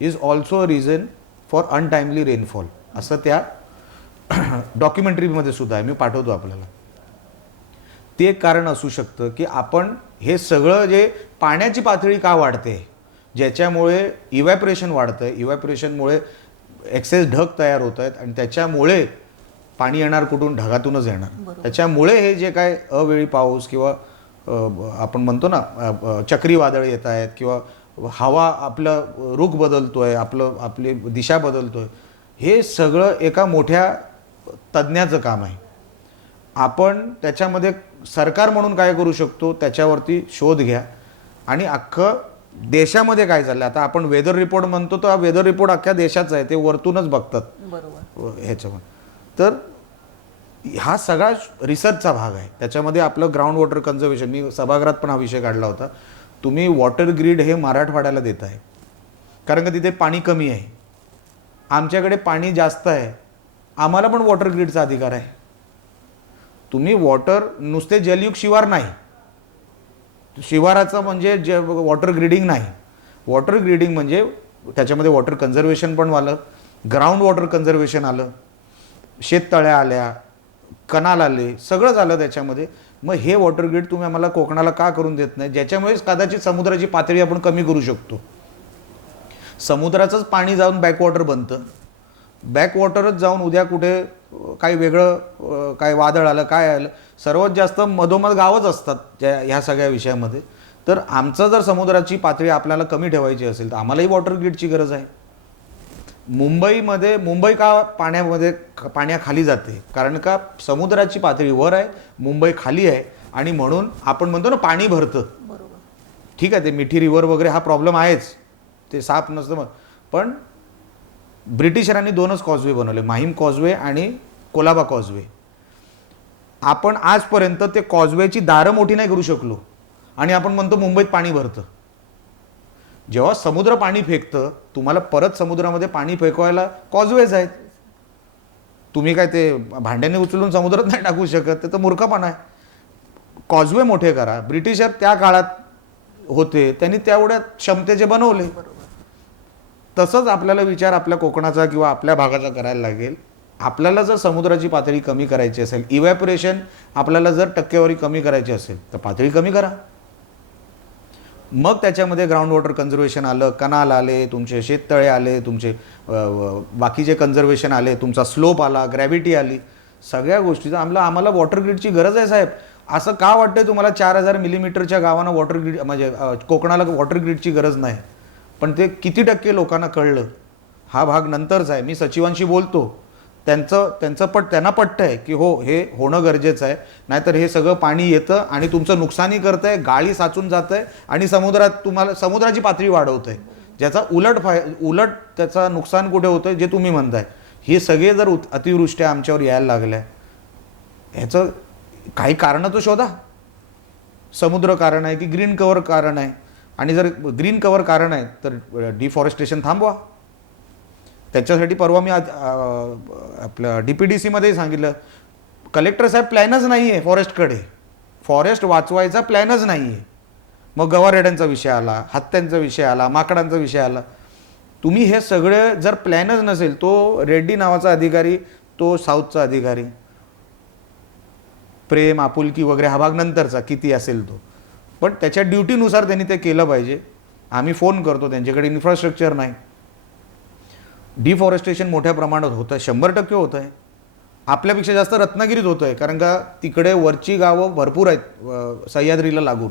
is also a reason for untimely rainfall, असं त्या डॉक्युमेंटरीमध्ये सुद्धा आहे. मी पाठवतो आपल्याला. ते एक कारण असू शकतं की आपण हे सगळं जे पाण्याची पातळी का वाढते, ज्याच्यामुळे इव्हॅपोरेशन वाढतं, इव्हॅपोरेशनमुळे एक्सेस ढग तयार होत आहेत आणि त्याच्यामुळे पाणी येणार कुठून, ढगातूनच येणार. त्याच्यामुळे हे जे काय अवेळी पाऊस किंवा आपण म्हणतो ना चक्रीवादळ येत आहेत किंवा हवा, आपलं रुख बदलतोय, आपली दिशा बदलतोय, हे सगळं एका मोठ्या तज्ज्ञाचं काम आहे. आपण त्याच्यामध्ये सरकार म्हणून काय करू शकतो त्याच्यावरती शोध घ्या. आणि अख्खं देशामध्ये काय झालं, आता आपण वेदर रिपोर्ट म्हणतो, तर हा वेदर रिपोर्ट अख्ख्या देशाचा आहे, ते वरतूनच बघतात ह्याच्यामध्ये. तर हा सगळा रिसर्चचा भाग आहे. त्याच्यामध्ये आपलं ग्राउंड वॉटर कन्झर्वेशन, मी सभागृहात पण हा विषय काढला होता. तुम्ही वॉटर ग्रीड हे मराठवाड्याला देत आहे, कारण का तिथे पाणी कमी आहे. आमच्याकडे पाणी जास्त आहे, आम्हाला पण वॉटर ग्रीडचा अधिकार आहे. तुम्ही वॉटर, नुसते जलयुक्त शिवार नाही, शिवाराचं म्हणजे वॉटर ग्रीडिंग नाही. वॉटर ग्रीडिंग म्हणजे त्याच्यामध्ये वॉटर कन्झर्वेशन पण आलं, ग्राउंड वॉटर कन्झर्वेशन आलं, शेततळ्या आल्या, कनाल आले, सगळं झालं त्याच्यामध्ये. मग हे वॉटर ग्रीड तुम्ही आम्हाला कोकणाला का करून देत नाही, ज्याच्यामुळे कदाचित समुद्राची पातळी आपण कमी करू शकतो. समुद्राचंच पाणी जाऊन बॅकवॉटर बनतं, बॅकवॉटरच जाऊन उद्या कुठे काही वेगळं काय वादळ आलं काय आलं, सर्वात जास्त मधोमध गावच असतात ह्या सगळ्या विषयामध्ये. तर आमचं जर समुद्राची पातळी आपल्याला कमी ठेवायची असेल तर आम्हालाही वॉटर ग्रीडची गरज आहे. मुंबई का पाण्याखाली जाते, कारण का समुद्राची पातळी वर आहे, मुंबई खाली आहे, आणि म्हणून आपण म्हणतो ना पाणी भरतं. बरोबर. ठीक आहे, ते मिठी रिव्हर वगैरे हा प्रॉब्लेम आहेच, ते साफ नसतं. पण ब्रिटिशरांनी 2च कॉजवे बनवले, माहीम कॉजवे आणि कोलाबा कॉजवे. आपण आजपर्यंत ते कॉजवेची दारं मोठी नाही करू शकलो, आणि आपण म्हणतो मुंबईत पाणी भरतं. जेव्हा समुद्र पाणी फेकतं, तुम्हाला परत समुद्रामध्ये पाणी फेकवायला कॉजवेज आहेत. तुम्ही काय ते भांड्याने उचलून समुद्रात नाही टाकू शकत, ते तर मूर्खपणा आहे. कॉजवे मोठे करा. ब्रिटिशर त्या काळात होते, त्यांनी तेवढ्या क्षमतेचे बनवले. तसंच आपल्याला विचार आपल्या कोकणाचा किंवा आपल्या भागाचा करायला लागेल. आपल्याला जर समुद्राची पातळी कमी करायची असेल, इव्हॅपोरेशन आपल्याला जर टक्केवारी कमी करायची असेल तर पातळी कमी करा. मग त्याच्यामध्ये ग्राउंड वॉटर कन्झर्वेशन आलं, कनाल आले, तुमचे शेततळे आले, तुमचे बाकीचे कन्झर्वेशन आले, तुमचा स्लोप आला, ग्रॅव्हिटी आली, सगळ्या गोष्टीचा आम्हाला वॉटर ग्रीडची गरज आहे साहेब. असं का वाटतंय तुम्हाला 4000 मिलीमीटरच्या गावांना वॉटर ग्रीड, म्हणजे कोकणाला वॉटर ग्रीडची गरज नाही? पण ते किती टक्के लोकांना कळलं हा भाग नंतरचा आहे. मी सचिवांशी बोलतो, त्यांना पटतं आहे की हो हे होणं गरजेचं आहे, नाहीतर हे सगळं पाणी येतं आणि तुमचं नुकसानही करतं आहे, गाळी साचून जातं आहे आणि समुद्राची पातळी वाढवतं आहे, ज्याचा उलट त्याचा नुकसान कुठे होतं आहे जे तुम्ही म्हणताय. हे सगळे जर अतिवृष्ट्या आमच्यावर यायला लागल्या, ह्याचं काही कारणं तर शोधा. समुद्र कारण आहे की ग्रीन कव्हर कारण आहे, आणि जर ग्रीन कव्हर कारण आहे तर डिफॉरेस्टेशन थांबवा. त्याच्यासाठी परवा मी आपलं DPDCमध्ये सांगितलं, कलेक्टर साहेब प्लॅनच नाही आहे फॉरेस्टकडे, फॉरेस्ट वाचवायचा प्लॅनच नाही आहे. मग गवारेड्यांचा विषय आला, हत्त्यांचा विषय आला, माकडांचा विषय आला. तुम्ही हे सगळे जर प्लॅनच नसेल, तो रेड्डी नावाचा अधिकारी, तो साऊथचा अधिकारी, प्रेम आपुलकी वगैरे हा भाग नंतरचा किती असेल तो, पण त्याच्या ड्युटीनुसार त्यांनी ते केलं पाहिजे. आम्ही फोन करतो, त्यांच्याकडे इन्फ्रास्ट्रक्चर नाही. डिफॉरेस्टेशन मोठ्या प्रमाणात होतं, 100% होतं आहे. आपल्यापेक्षा जास्त रत्नागिरीत होतं आहे, कारण का तिकडे वरची गावं भरपूर आहेत सह्याद्रीला लागून.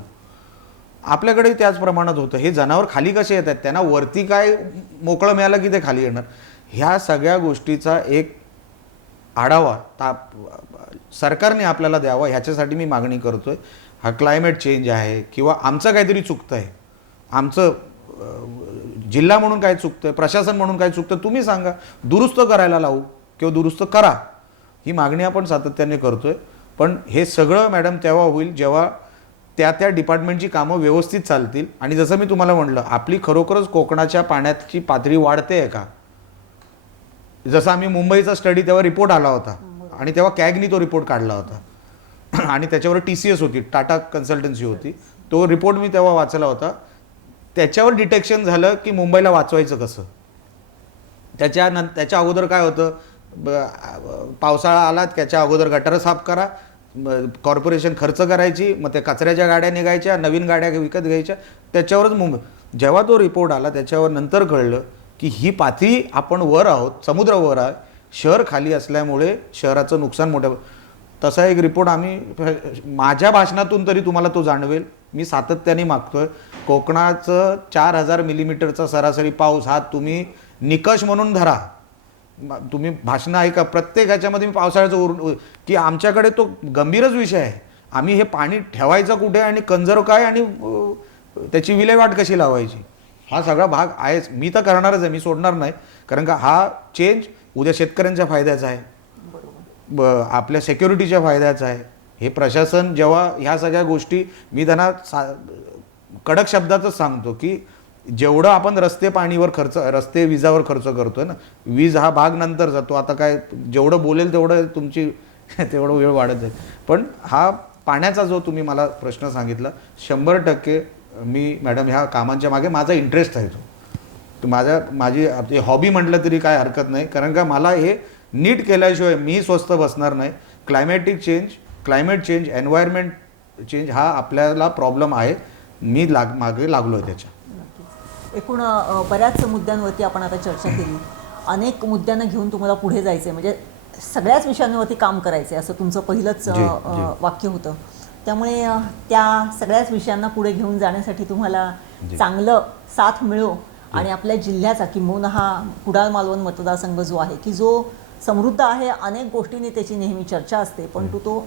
आपल्याकडे त्याच प्रमाणात होतं. हे जनावर खाली कसे येत आहेत, त्यांना वरती काय मोकळं मिळालं की ते खाली येणार. ह्या सगळ्या गोष्टीचा एक आढावा सरकारने आपल्याला द्यावा, ह्याच्यासाठी मी मागणी करतोय. हा क्लायमेट चेंज आहे किंवा आमचं काहीतरी चुकतं आहे, आमचं जिल्हा म्हणून काय चुकतं आहे, प्रशासन म्हणून काय चुकतं, तुम्ही सांगा, दुरुस्त करायला लावू किंवा दुरुस्त करा. ही मागणी आपण सातत्याने करतोय. पण हे सगळं मॅडम तेव्हा होईल जेव्हा त्या डिपार्टमेंटची कामं व्यवस्थित चालतील. आणि जसं मी तुम्हाला म्हटलं, आपली खरोखरच कोकणाच्या पाण्याची पातळी वाढते आहे का? जसं आम्ही मुंबईचा स्टडी तेव्हा रिपोर्ट आला होता, आणि तेव्हा कॅगनी तो रिपोर्ट काढला होता, आणि त्याच्यावर TCS होती, टाटा कन्सल्टन्सी होती. तो रिपोर्ट मी तेव्हा वाचला होता. त्याच्यावर डिटेक्शन झालं की मुंबईला वाचवायचं कसं. त्याच्या अगोदर काय होतं, पावसाळा आला त्याच्या अगोदर गटारं साफ करा, कॉर्पोरेशन खर्च करायची, मग त्या कचऱ्याच्या गाड्या निघायच्या, नवीन गाड्या विकत घ्यायच्या, त्याच्यावरच मुंबई. जेव्हा तो रिपोर्ट आला त्याच्यावर नंतर कळलं की ही पातळी आपण वर आहोत, समुद्रावर आहे, शहर खाली असल्यामुळे शहराचं नुकसान मोठं. तसा एक रिपोर्ट आम्ही माझ्या भाषणातून तरी तुम्हाला तो जाणवेल. मी सातत्याने मागतोय, कोकणाचं 4000 मिलीमीटरचा सरासरी पाऊस हा तुम्ही निकष म्हणून धरा. तुम्ही भाषणं ऐका, प्रत्येक ह्याच्यामध्ये मी पावसाळ्याचं की आमच्याकडे तो गंभीरच विषय आहे. आम्ही हे पाणी ठेवायचं कुठे आणि कंझर्व काय आणि त्याची विल्हेवाट कशी लावायची, हा सगळा भाग आहेच. मी तर करणारच आहे, मी सोडणार नाही. कारण का हा चेंज उद्या शेतकऱ्यांच्या फायद्याचा आहे, आपल्या सिक्युरिटीच्या फायद्याचा आहे. हे प्रशासन जेव्हा ह्या सगळ्या गोष्टी, मी त्यांना कडक शब्दातच सांगतो की जेवढं आपण रस्ते विजावर खर्च करतोय ना, वीज हा भाग नंतर जातो. आता काय जेवढं बोलेल तेवढं तुमची तेवढं वेळ वाढत जाईल. पण हा पाण्याचा जो तुम्ही मला प्रश्न सांगितला, 100% मी मॅडम ह्या कामांच्या मागे माझा इंटरेस्ट आहे. तो माझी हॉबी म्हटलं तरी काय हरकत नाही. कारण का मला हे नीट केल्याशिवाय मी स्वस्थ बसणार नाही. क्लायमेट चेंज, एन्व्हायरमेंट चेंज हा आपल्याला प्रॉब्लेम आहे. मी मागे लागलो आहे त्याच्या. नक्कीच. एकूण बऱ्याच मुद्द्यांवरती आपण आता चर्चा केली. अनेक मुद्द्यांना घेऊन तुम्हाला पुढे जायचं आहे, म्हणजे सगळ्याच विषयांवरती काम करायचं आहे असं तुमचं पहिलंच जी. वाक्य होतं. त्यामुळे त्या सगळ्याच विषयांना पुढे घेऊन जाण्यासाठी तुम्हाला जी. चांगलं साथ मिळो आणि आपल्या जिल्ह्याचा किंबहुना हा कुडाळ मालवण मतदारसंघ जो आहे की जो समृद्ध आहे, अनेक गोष्टींनी त्याची नेहमी चर्चा असते, परंतु तो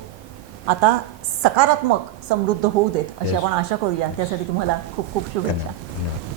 आता सकारात्मक समृद्ध होऊ देत अशी Yes. आपण आशा करूया. त्यासाठी तुम्हाला खूप खूप शुभेच्छा. धन्यवाद.